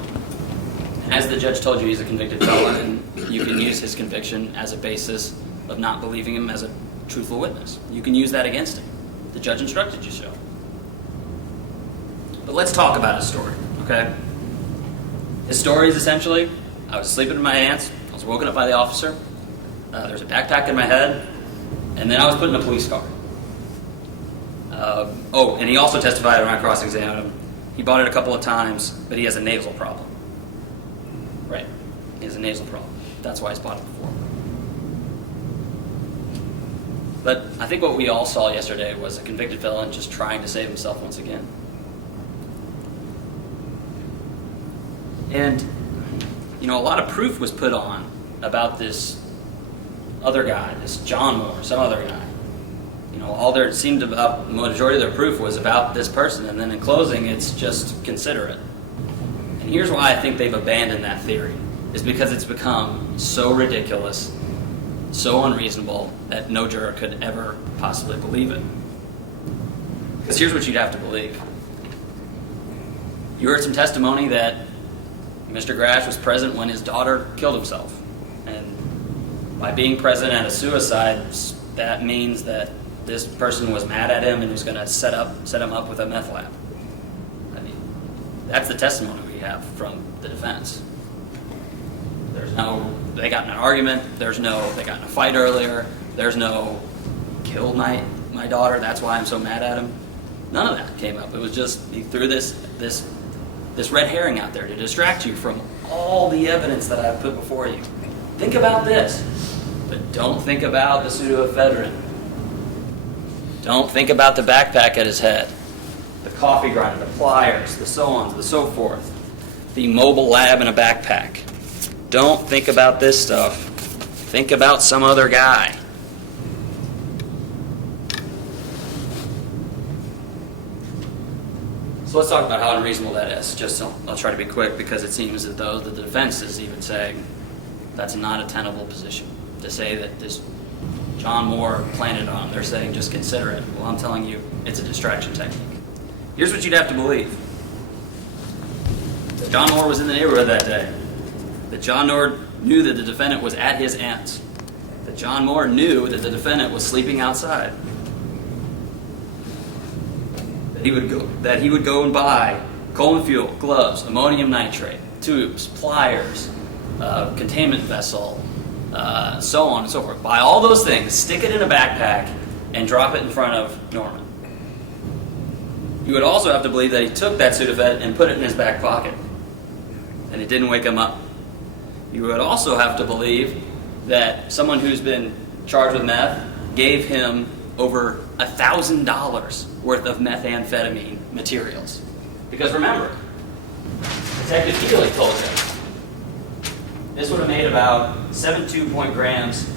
as the judge told you, he's a convicted felon, and you can use his conviction as a basis of not believing him as a truthful witness. You can use that against him. The judge instructed you so. But let's talk about his story, okay? His story is essentially, I was sleeping in my aunt's, I was woken up by the officer, there's a backpack in my head, and then I was put in a police car. And he also testified when I cross-examined him. He bought it a couple of times, but he has a nasal problem. Right. He has a nasal problem. That's why he's bought it before. But I think what we all saw yesterday was a convicted felon just trying to save himself once again. And, a lot of proof was put on about this other guy, this John Moore, some other guy. All there seemed about, the majority of their proof was about this person, and then in closing, it's just consider it. And here's why I think they've abandoned that theory, is because it's become so ridiculous, so unreasonable, that no juror could ever possibly believe it. Because here's what you'd have to believe. You heard some testimony that Mr. Grash was present when his daughter killed himself. And by being present at a suicide, that means that this person was mad at him and was going to set him up with a meth lab. I mean, that's the testimony we have from the defense. They got in an argument, they got in a fight earlier, there's no, killed my daughter, that's why I'm so mad at him. None of that came up. It was just, he threw this red herring out there to distract you from all the evidence that I've put before you. Think about this, but don't think about the pseudoephedrine. Don't think about the backpack at his head, the coffee grinder, the pliers, the so on, the so forth, the mobile lab in a backpack. Don't think about this stuff. Think about some other guy. So let's talk about how unreasonable that is. I'll try to be quick because it seems as though the defense is even saying that's not a tenable position. To say that this John Moore planted on, they're saying just consider it. Well, I'm telling you, it's a distraction technique. Here's what you'd have to believe. That John Moore was in the neighborhood that day. That John Moore knew that the defendant was at his aunt's. That John Moore knew that the defendant was sleeping outside. That he would go and buy coal and fuel, gloves, ammonium nitrate, tubes, pliers, containment vessel, so on and so forth. Buy all those things, stick it in a backpack, and drop it in front of Norman. You would also have to believe that he took that Sudafed and put it in his back pocket, and it didn't wake him up. You would also have to believe that someone who's been charged with meth gave him over $1,000 worth of methamphetamine materials. Because remember, Detective Healy told you, this would have made about 7.2 grams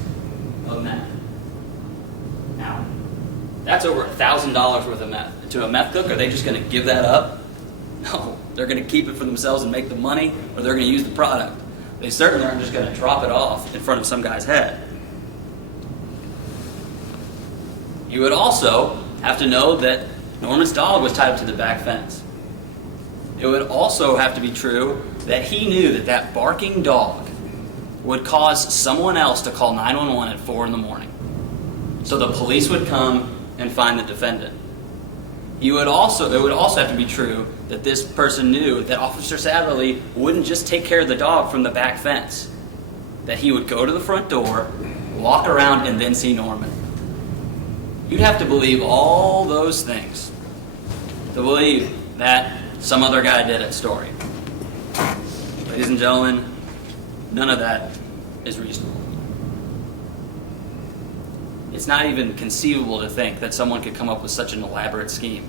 of meth. Now, that's over $1,000 worth of meth. To a meth cook, are they just going to give that up? No, they're going to keep it for themselves and make the money, or they're going to use the product. They certainly aren't just going to drop it off in front of some guy's head. You would also have to know that Norman's dog was tied up to the back fence. It would also have to be true that he knew that that barking dog would cause someone else to call 911 at 4 in the morning. So the police would come and find the defendant. It would also have to be true that this person knew that Officer Satterley wouldn't just take care of the dog from the back fence. That he would go to the front door, walk around, and then see Norman. You'd have to believe all those things to believe that some other guy did it story. Ladies and gentlemen, none of that is reasonable. It's not even conceivable to think that someone could come up with such an elaborate scheme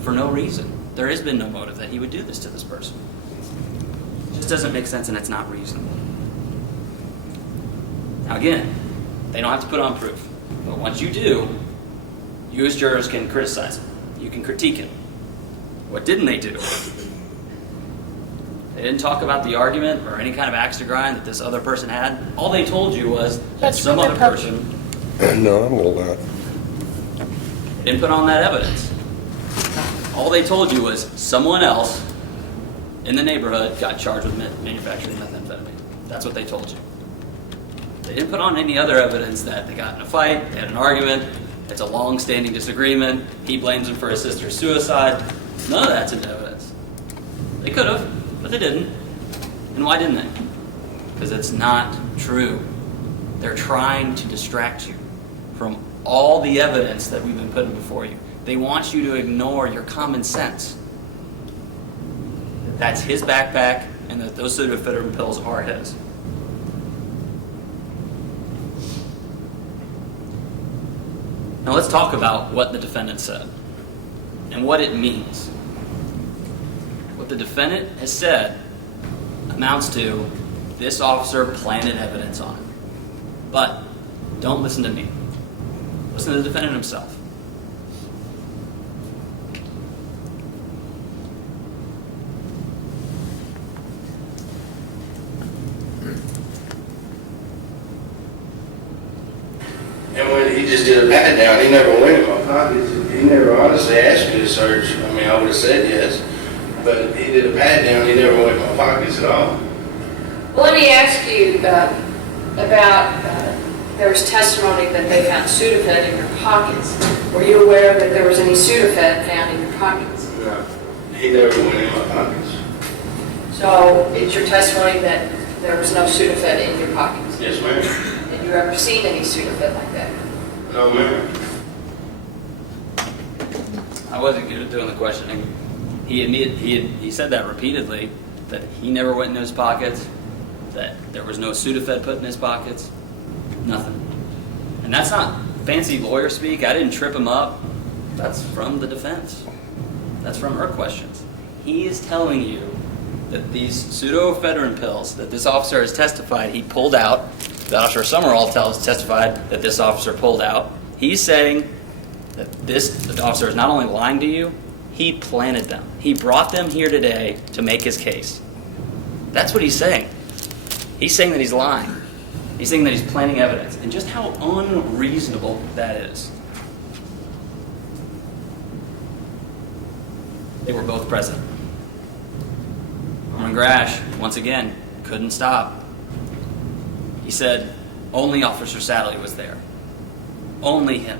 for no reason. There has been no motive that he would do this to this person. It just doesn't make sense, and it's not reasonable. Now again, they don't have to put on proof. But once you do, you as jurors can criticize him. You can critique him. What didn't they do? They didn't talk about the argument or any kind of axe to grind that this other person had. All they told you was that Judge, some we other would person No, I'm all out. didn't put on that evidence. All they told you was someone else in the neighborhood got charged with manufacturing methamphetamine. That's what they told you. They didn't put on any other evidence that they got in a fight, they had an argument, it's a long-standing disagreement, he blames him for his sister's suicide. None of that's in evidence. They could have, but they didn't. And why didn't they? Because it's not true. They're trying to distract you from all the evidence that we've been putting before you. They want you to ignore your common sense. That's his backpack, and that those pseudoephedrine pills are his. Now let's talk about what the defendant said and what it means. What the defendant has said amounts to this officer planted evidence on him. But don't listen to me. Listen to the defendant himself. And when he just did a pat down, he never went in my pockets. He never honestly asked me to search. I mean, I would have said yes. But he did a pat down, he never went in my pockets at all. Well, let me ask you about there was testimony that they found Sudafed in your pockets. Were you aware that there was any Sudafed found in your pockets? No, he never went in my pockets. So it's your testimony that there was no Sudafed in your pockets? Yes, ma'am. Have you ever seen any Sudafed like that? No, ma'am. I wasn't good at doing the questioning. He admitted, he said that repeatedly, that he never went in his pockets, that there was no Sudafed put in his pockets, nothing. And that's not fancy lawyer speak. I didn't trip him up. That's from the defense. That's from her questions. He is telling you that these pseudoephedrine pills that this officer has testified he pulled out, that Officer Summerall testified that this officer pulled out. He's saying that the officer is not only lying to you, he planted them. He brought them here today to make his case. That's what he's saying. He's saying that he's lying. He's saying that he's planting evidence. And just how unreasonable that is. They were both present. Norman Grash, once again, couldn't stop. He said, only Officer Sally was there. Only him.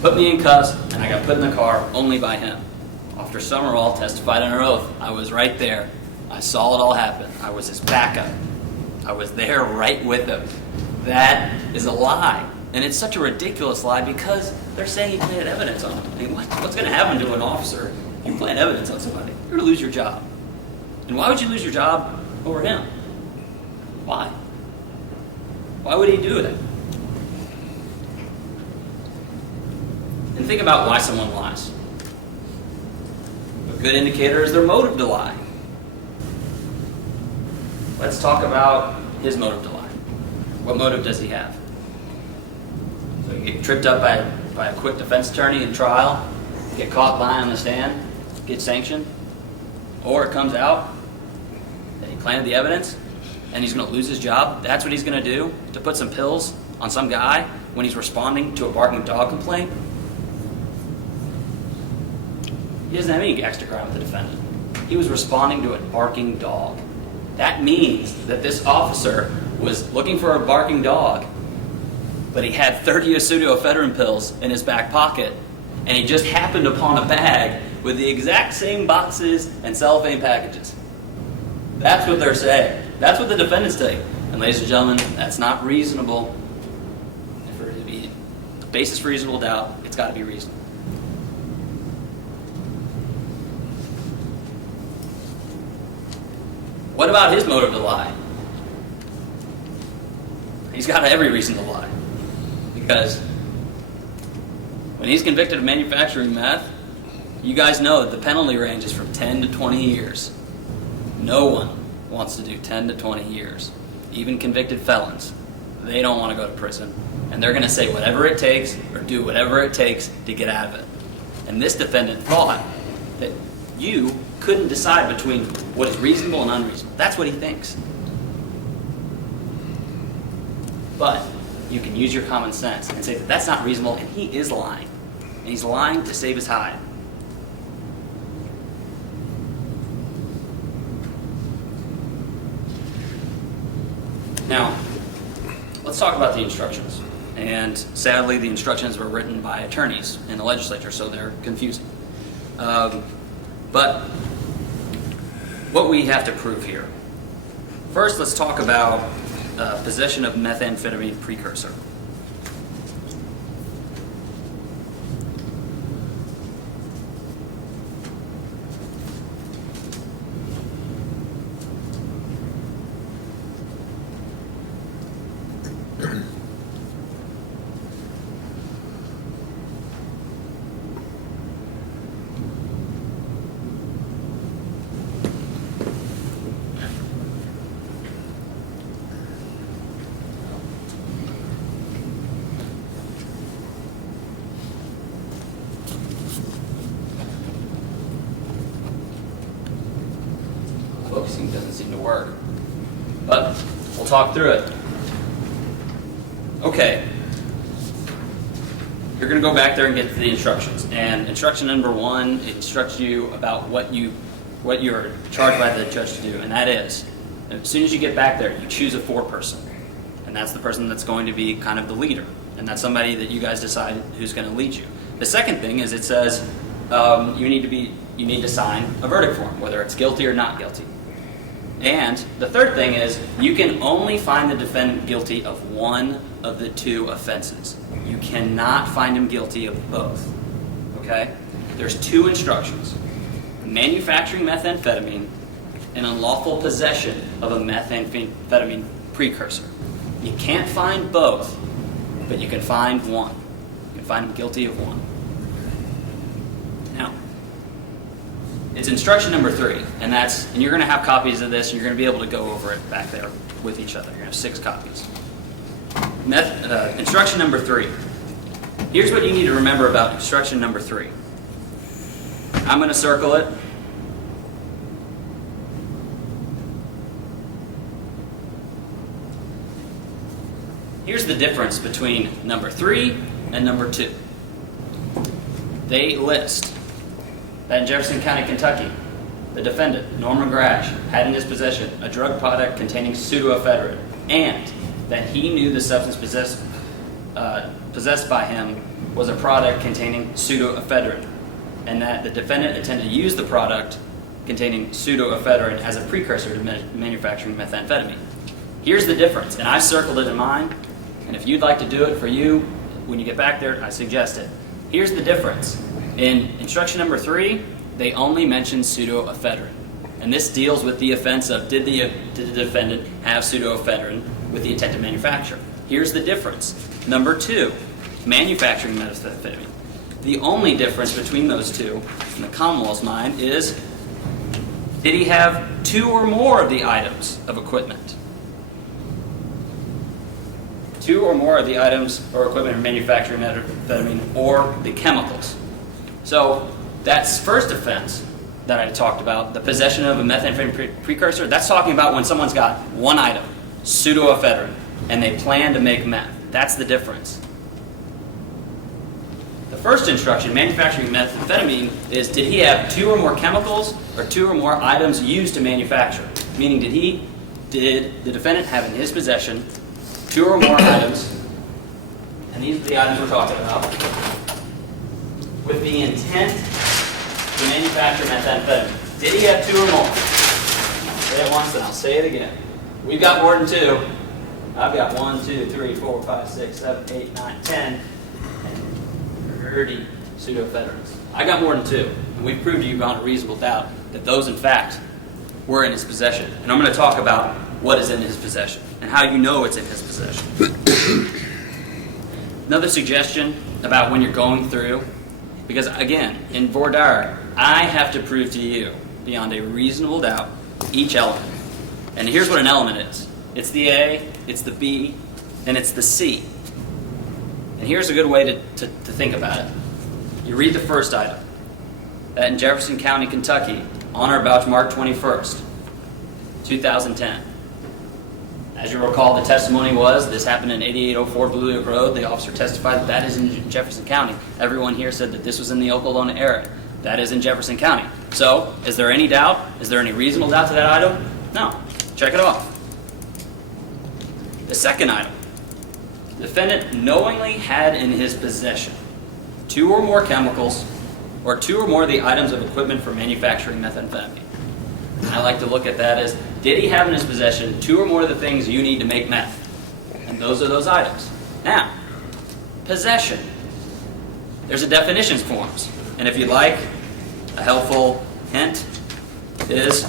Put me in cuffs, and I got put in the car only by him. Officer Summerall testified under oath. I was right there. I saw it all happen. I was his backup. I was there right with him. That is a lie. And it's such a ridiculous lie because they're saying he planted evidence on him. I mean, what's going to happen to an officer if you plant evidence on somebody? You're going to lose your job. And why would you lose your job over him? Why? Why would he do that? And think about why someone lies. A good indicator is their motive to lie. Let's talk about his motive to lie. What motive does he have? So you get tripped up by a quick defense attorney in trial, get caught lying on the stand, get sanctioned, or it comes out that he planted the evidence and he's going to lose his job. That's what he's going to do, to put some pills on some guy when he's responding to a barking dog complaint. He doesn't have any extra crime with the defendant. He was responding to a barking dog. That means that this officer was looking for a barking dog, but he had 30 pseudoephedrine pills in his back pocket, and he just happened upon a bag with the exact same boxes and cellophane packages. That's what they're saying. That's what the defendant's saying. And ladies and gentlemen, that's not reasonable. For it to be the basis for reasonable doubt, it's got to be reasonable. What about his motive to lie? He's got every reason to lie. Because when he's convicted of manufacturing meth, you guys know that the penalty range is from 10 to 20 years. No one wants to do 10 to 20 years. Even convicted felons. They don't want to go to prison. And they're going to say whatever it takes or do whatever it takes to get out of it. And this defendant thought that you couldn't decide between what is reasonable and unreasonable. That's what he thinks. But you can use your common sense and say that that's not reasonable, and he is lying. And he's lying to save his hide. Now, let's talk about the instructions. And sadly, the instructions were written by attorneys in the legislature, so they're confusing. But what we have to prove here. First, let's talk about possession of methamphetamine precursor. Focusing doesn't seem to work. But we'll talk through it. Okay. You're going to go back there and get to the instructions. And instruction number 1 instructs you about what you're charged by the judge to do. And that is, as soon as you get back there, you choose a foreperson. And that's the person that's going to be kind of the leader. And that's somebody that you guys decide who's going to lead you. The second thing is it says you need to sign a verdict form, whether it's guilty or not guilty. And the third thing is you can only find the defendant guilty of one of the 2 offenses. You cannot find him guilty of both. Okay? There's 2 instructions. Manufacturing methamphetamine and unlawful possession of a methamphetamine precursor. You can't find both, but you can find one. You can find him guilty of one. Now, it's instruction number 3, and you're going to have copies of this, and you're going to be able to go over it back there with each other. You're going to have 6 copies. Instruction number 3. Here's what you need to remember about instruction number 3. I'm going to circle it. Here's the difference between number 3 and number 2. They list that in Jefferson County, Kentucky, the defendant, Norman Grash, had in his possession a drug product containing pseudoephedrine, and that he knew the substance possessed by him was a product containing pseudoephedrine, and that the defendant intended to use the product containing pseudoephedrine as a precursor to manufacturing methamphetamine. Here's the difference, and I circled it in mine, and if you'd like to do it for you when you get back there, I suggest it. Here's the difference. In instruction number 3, they only mention pseudoephedrine. And this deals with the offense of did the defendant have pseudoephedrine with the intent to manufacture. Here's the difference. Number 2, manufacturing methamphetamine. The only difference between those 2, in the Commonwealth's mind, is did he have 2 or more of the items of equipment? 2 or more of the items or equipment of manufacturing methamphetamine or the chemicals. So that's first offense that I talked about, the possession of a methamphetamine precursor. That's talking about when someone's got one item, pseudoephedrine, and they plan to make meth. That's the difference. The first instruction, manufacturing methamphetamine, is did he have 2 or more chemicals or 2 or more items used to manufacture? Meaning did the defendant have in his possession 2 or more items, and these are the items we're talking about, with the intent to manufacture methamphetamine. Did he have 2 or more? I'll say it once and I'll say it again. We've got more than 2. I've got 1, 2, 3, 4, 5, 6, 7, 8, 9, 10, and 30 pseudoephedrines. I got more than 2. And we've proved to you beyond a reasonable doubt that those, in fact, were in his possession. And I'm going to talk about what is in his possession and how you know it's in his possession. Another suggestion about when you're going through, because again, in voir dire, I have to prove to you, beyond a reasonable doubt, each element. And here's what an element is. It's the A, it's the B, and it's the C. And here's a good way to think about it. You read the first item. That in Jefferson County, Kentucky, on or about March 21st, 2010. As you recall, the testimony was, this happened in 8804 Blue Oak Road. The officer testified that that is in Jefferson County. Everyone here said that this was in the Oklahoma area. That is in Jefferson County. So, is there any doubt? Is there any reasonable doubt to that item? No. Check it off. The second item. The defendant knowingly had in his possession 2 or more chemicals or 2 or more of the items of equipment for manufacturing methamphetamine. I like to look at that as, did he have in his possession 2 or more of the things you need to make meth? And those are those items. Now, possession. There's a definitions forms. And if you'd like, a helpful hint is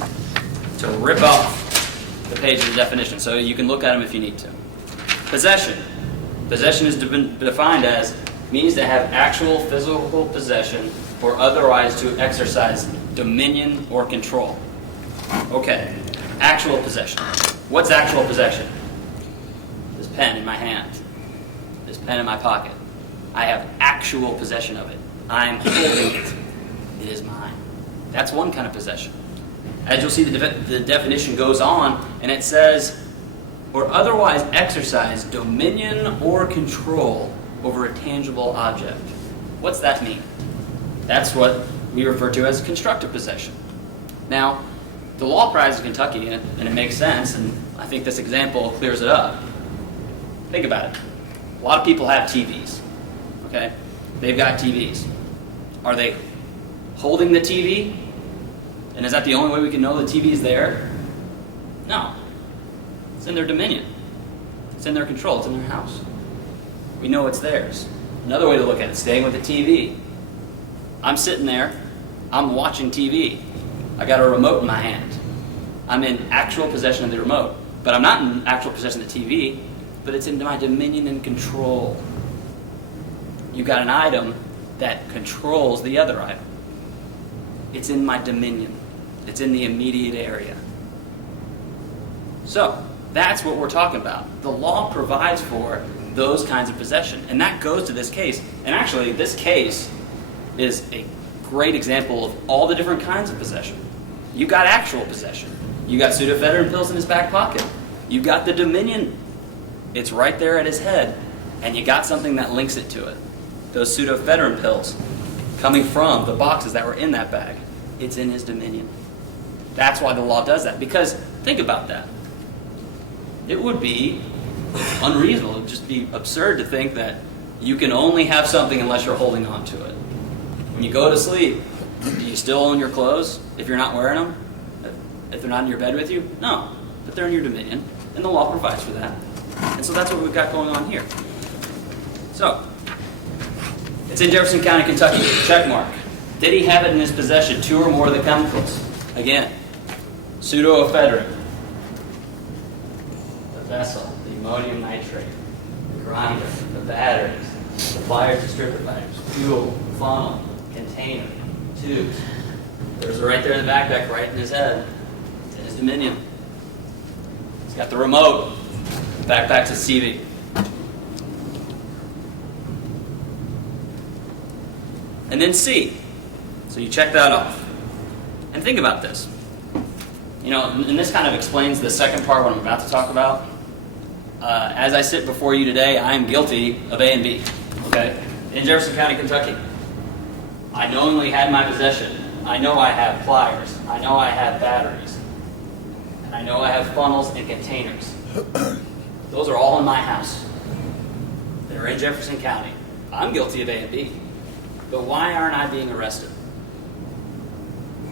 to rip off the page of the definition so you can look at them if you need to. Possession. Possession is defined as means to have actual physical possession or otherwise to exercise dominion or control. Okay, actual possession. What's actual possession? This pen in my hand. This pen in my pocket. I have actual possession of it. I'm holding it. It is mine. That's one kind of possession. As you'll see, the definition goes on, and it says, or otherwise exercise dominion or control over a tangible object. What's that mean? That's what we refer to as constructive possession. Now, the law applies to Kentucky, and it makes sense, and I think this example clears it up. Think about it. A lot of people have TVs, okay? They've got TVs. Are they holding the TV? And is that the only way we can know the TV is there? No. It's in their dominion. It's in their control. It's in their house. We know it's theirs. Another way to look at it, staying with the TV. I'm sitting there. I'm watching TV. I got a remote in my hand. I'm in actual possession of the remote. But I'm not in actual possession of the TV, but it's in my dominion and control. You've got an item that controls the other item. It's in my dominion. It's in the immediate area. So, that's what we're talking about. The law provides for those kinds of possession. And that goes to this case. And actually, this case is a great example of all the different kinds of possession. You got actual possession. You got pseudoephedrine pills in his back pocket. You got the dominion. It's right there at his head. And you got something that links it to it. Those pseudoephedrine pills coming from the boxes that were in that bag. It's in his dominion. That's why the law does that. Because think about that. It would be unreasonable. It would just be absurd to think that you can only have something unless you're holding on to it. When you go to sleep, do you still own your clothes if you're not wearing them? If they're not in your bed with you? No. But they're in your dominion. And the law provides for that. And so that's what we've got going on here. So, it's in Jefferson County, Kentucky. Check mark. Did he have it in his possession, 2 or more of the chemicals? Again, pseudoephedrine, the vessel, the ammonium nitrate, the grinder, the batteries, the pliers and stripper pliers, fuel, funnel, container, tubes. There's right there in the backpack, right in his head. It's in his dominion. He's got the remote. Backpack's a CV. And then C. So you check that off. And think about this. You know, and this kind of explains the second part, what I'm about to talk about. As I sit before you today, I am guilty of A and B. Okay? In Jefferson County, Kentucky. I knowingly had my possession. I know I have pliers. I know I have batteries. And I know I have funnels and containers. Those are all in my house. They're in Jefferson County. I'm guilty of A and B. But why aren't I being arrested?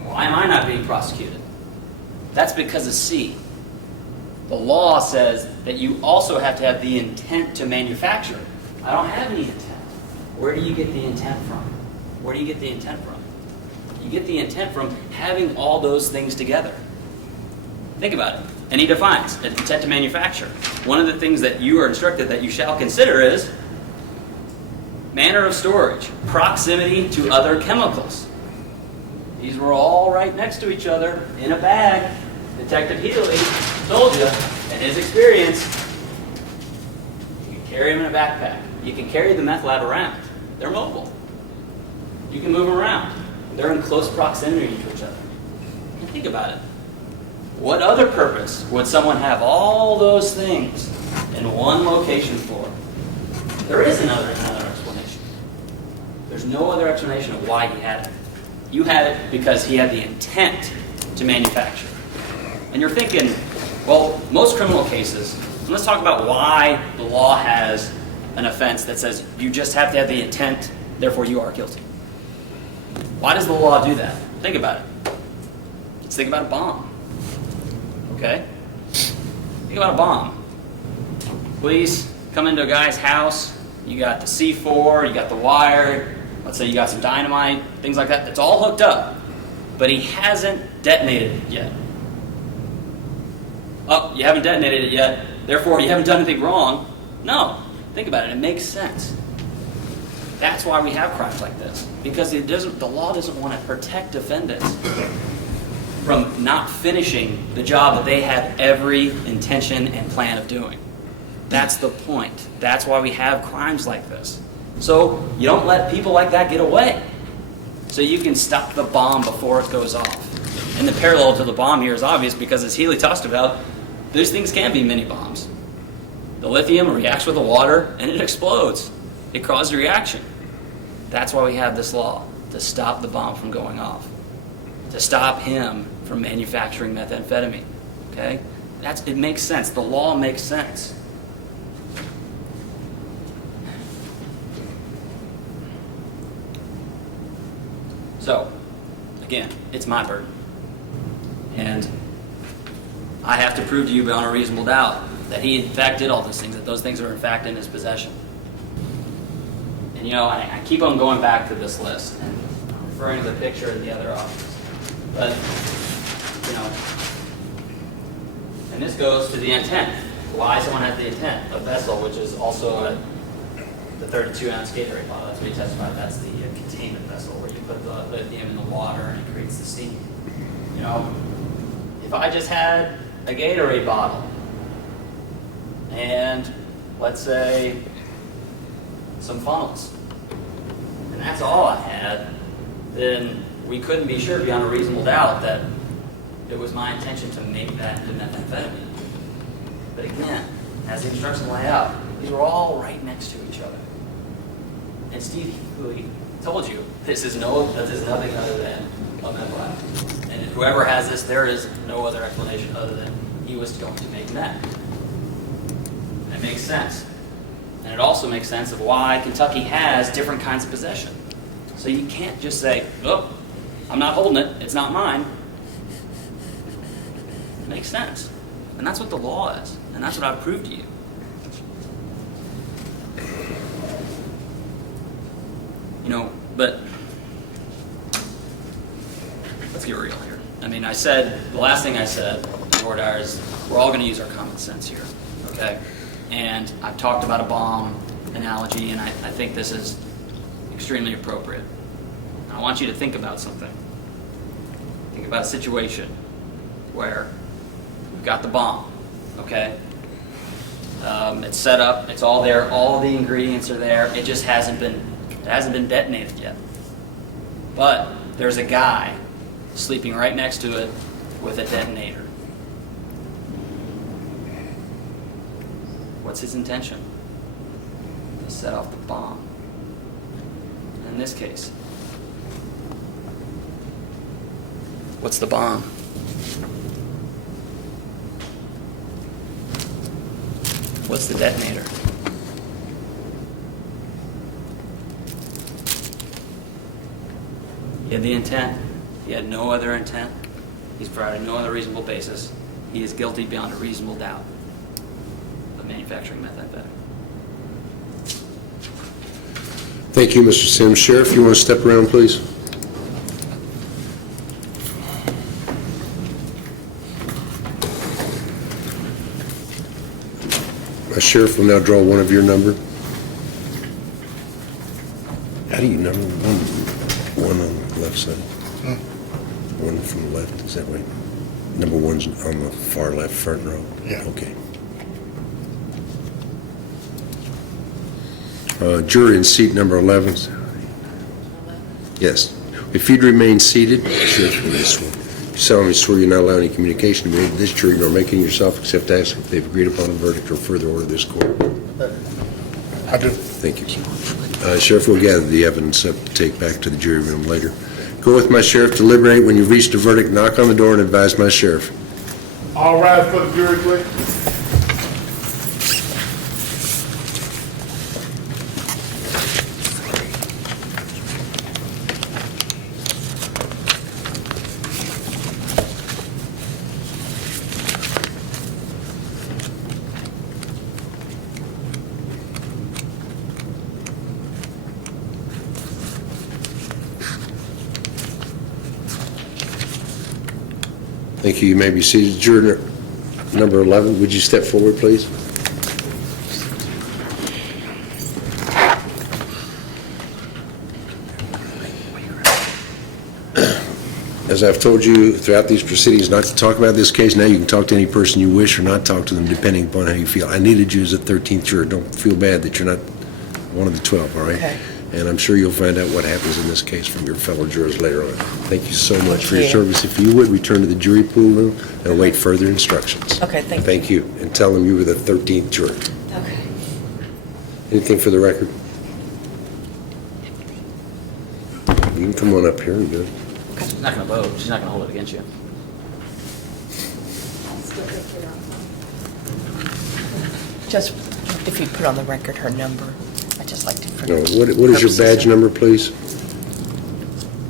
Why am I not being prosecuted? That's because of C. The law says that you also have to have the intent to manufacture. I don't have any intent. Where do you get the intent from? Where do you get the intent from? You get the intent from having all those things together. Think about it. And he defines intent to manufacture. One of the things that you are instructed that you shall consider is manner of storage, proximity to other chemicals. These were all right next to each other in a bag. Detective Healy told you, in his experience, you can carry them in a backpack. You can carry the meth lab around. They're mobile. You can move them around. They're in close proximity to each other. And think about it. What other purpose would someone have all those things in one location for? There is another explanation. There's no other explanation of why he had it. You had it because he had the intent to manufacture. And you're thinking, well, most criminal cases, and let's talk about why the law has an offense that says you just have to have the intent, therefore you are guilty. Why does the law do that? Think about it. Let's think about a bomb. Okay? Think about a bomb. Police come into a guy's house, you got the C4, you got the wire, let's say you got some dynamite, things like that, that's all hooked up, but he hasn't detonated it yet. Oh, you haven't detonated it yet, therefore you haven't done anything wrong. No. Think about it. It makes sense. That's why we have crimes like this. Because the law doesn't want to protect defendants from not finishing the job that they have every intention and plan of doing. That's the point. That's why we have crimes like this. So you don't let people like that get away. So you can stop the bomb before it goes off. And the parallel to the bomb here is obvious because, as Healy talked about, these things can be mini bombs. The lithium reacts with the water and it explodes. It causes a reaction. That's why we have this law, to stop the bomb from going off, to stop him from manufacturing methamphetamine. Okay? It makes sense. The law makes sense. So, again, it's my burden. And I have to prove to you beyond a reasonable doubt that he in fact did all those things, that those things are in fact in his possession. And I keep on going back to this list and referring to the picture in the other office. But, and this goes to the intent. Why someone has the intent. A vessel, which is also the 32-ounce Gatorade bottle. That's what he testified. That's the containment vessel where you put the lithium in the water and it creates the steam. If I just had a Gatorade bottle and, let's say, some funnels, and that's all I had, then we couldn't be sure beyond a reasonable doubt that it was my intention to make that into methamphetamine. But again, as the instructions lay out, these were all right next to each other. And Steve Healy told you, this is nothing other than a meth lab. And whoever has this, there is no other explanation other than he was going to make meth. And it makes sense. And it also makes sense of why Kentucky has different kinds of possession. So you can't just say, oh, I'm not holding it, it's not mine. It makes sense. And that's what the law is. And that's what I've proved to you. But let's get real here. The last thing I said, Lord Dyer, is we're all going to use our common sense here, okay? And I've talked about a bomb analogy, and I think this is extremely appropriate. I want you to think about something. Think about a situation where we've got the bomb, okay? It's set up, it's all there, all the ingredients are there, it just hasn't been detonated yet. But there's a guy sleeping right next to it with a detonator. What's his intention? To set off the bomb. In this case, what's the bomb? What's the detonator? He had the intent. He had no other intent. He's provided no other reasonable basis. He is guilty beyond a reasonable doubt of manufacturing methamphetamine. Thank you, Mr. Sims. Sheriff, you want to step around, please? Sheriff will now draw one of your number. How do you number one on the left side? One from the left, is that right? Number one's on the far left front row? Yeah. Okay. Jury in seat number 11. Yes. If you'd remain seated, Sheriff, you may swear. You solemnly swear you not allow any communication to be made to this jury nor making yourself except to ask if they've agreed upon a verdict or further order of this court. I do. Thank you. Sheriff, we'll gather the evidence up to take back to the jury room later. Go with my sheriff, deliberate. When you've reached a verdict, knock on the door and advise my sheriff. All rise for the jury, please. Thank you. You may be seated. Juror number 11, would you step forward, please? As I've told you throughout these proceedings not to talk about this case, now you can talk to any person you wish or not talk to them depending upon how you feel. I needed you as a 13th juror. Don't feel bad that you're not one of the 12, all right? Okay. And I'm sure you'll find out what happens in this case from your fellow jurors later on. Thank you so much for your Thank you. service. If you would, return to the jury pool room and await further instructions. Okay, thank you. Thank you. And tell them you were the 13th juror. Okay. Anything for the record? You can come on up here and do it. She's not going to vote. She's not going to hold it against you. Just if you put on the record her number, I just like to. No, what is your badge number, please?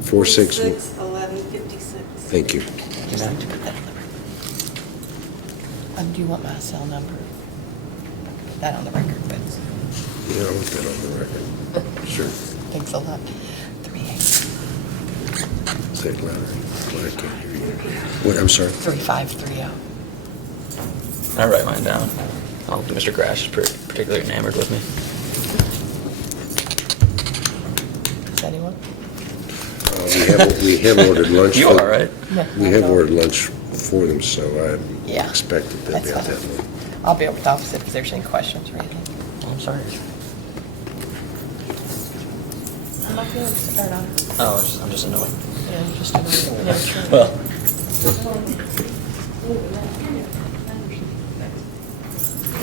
461. 1156. Thank you. Just like to put that on the record. Do you want my cell number? Put that on the record, but Yeah, I'll put that on the record. Sure. thanks a lot. 38 Say it louder. Well, I can't hear you. What, I'm sorry? 3530. I write mine down. Oh, Mr. Grash is particularly enamored with me. Is anyone? We have ordered lunch. You are, right? We have ordered lunch for them, so I Yeah. expect that they'll be That's out fine. that long. I'll be over at the office if there's any questions or anything. Oh, I'm sorry. I'm not feeling sick or not. Oh, I'm just annoyed. Yeah, I'm just annoyed. Yeah, sure. Well,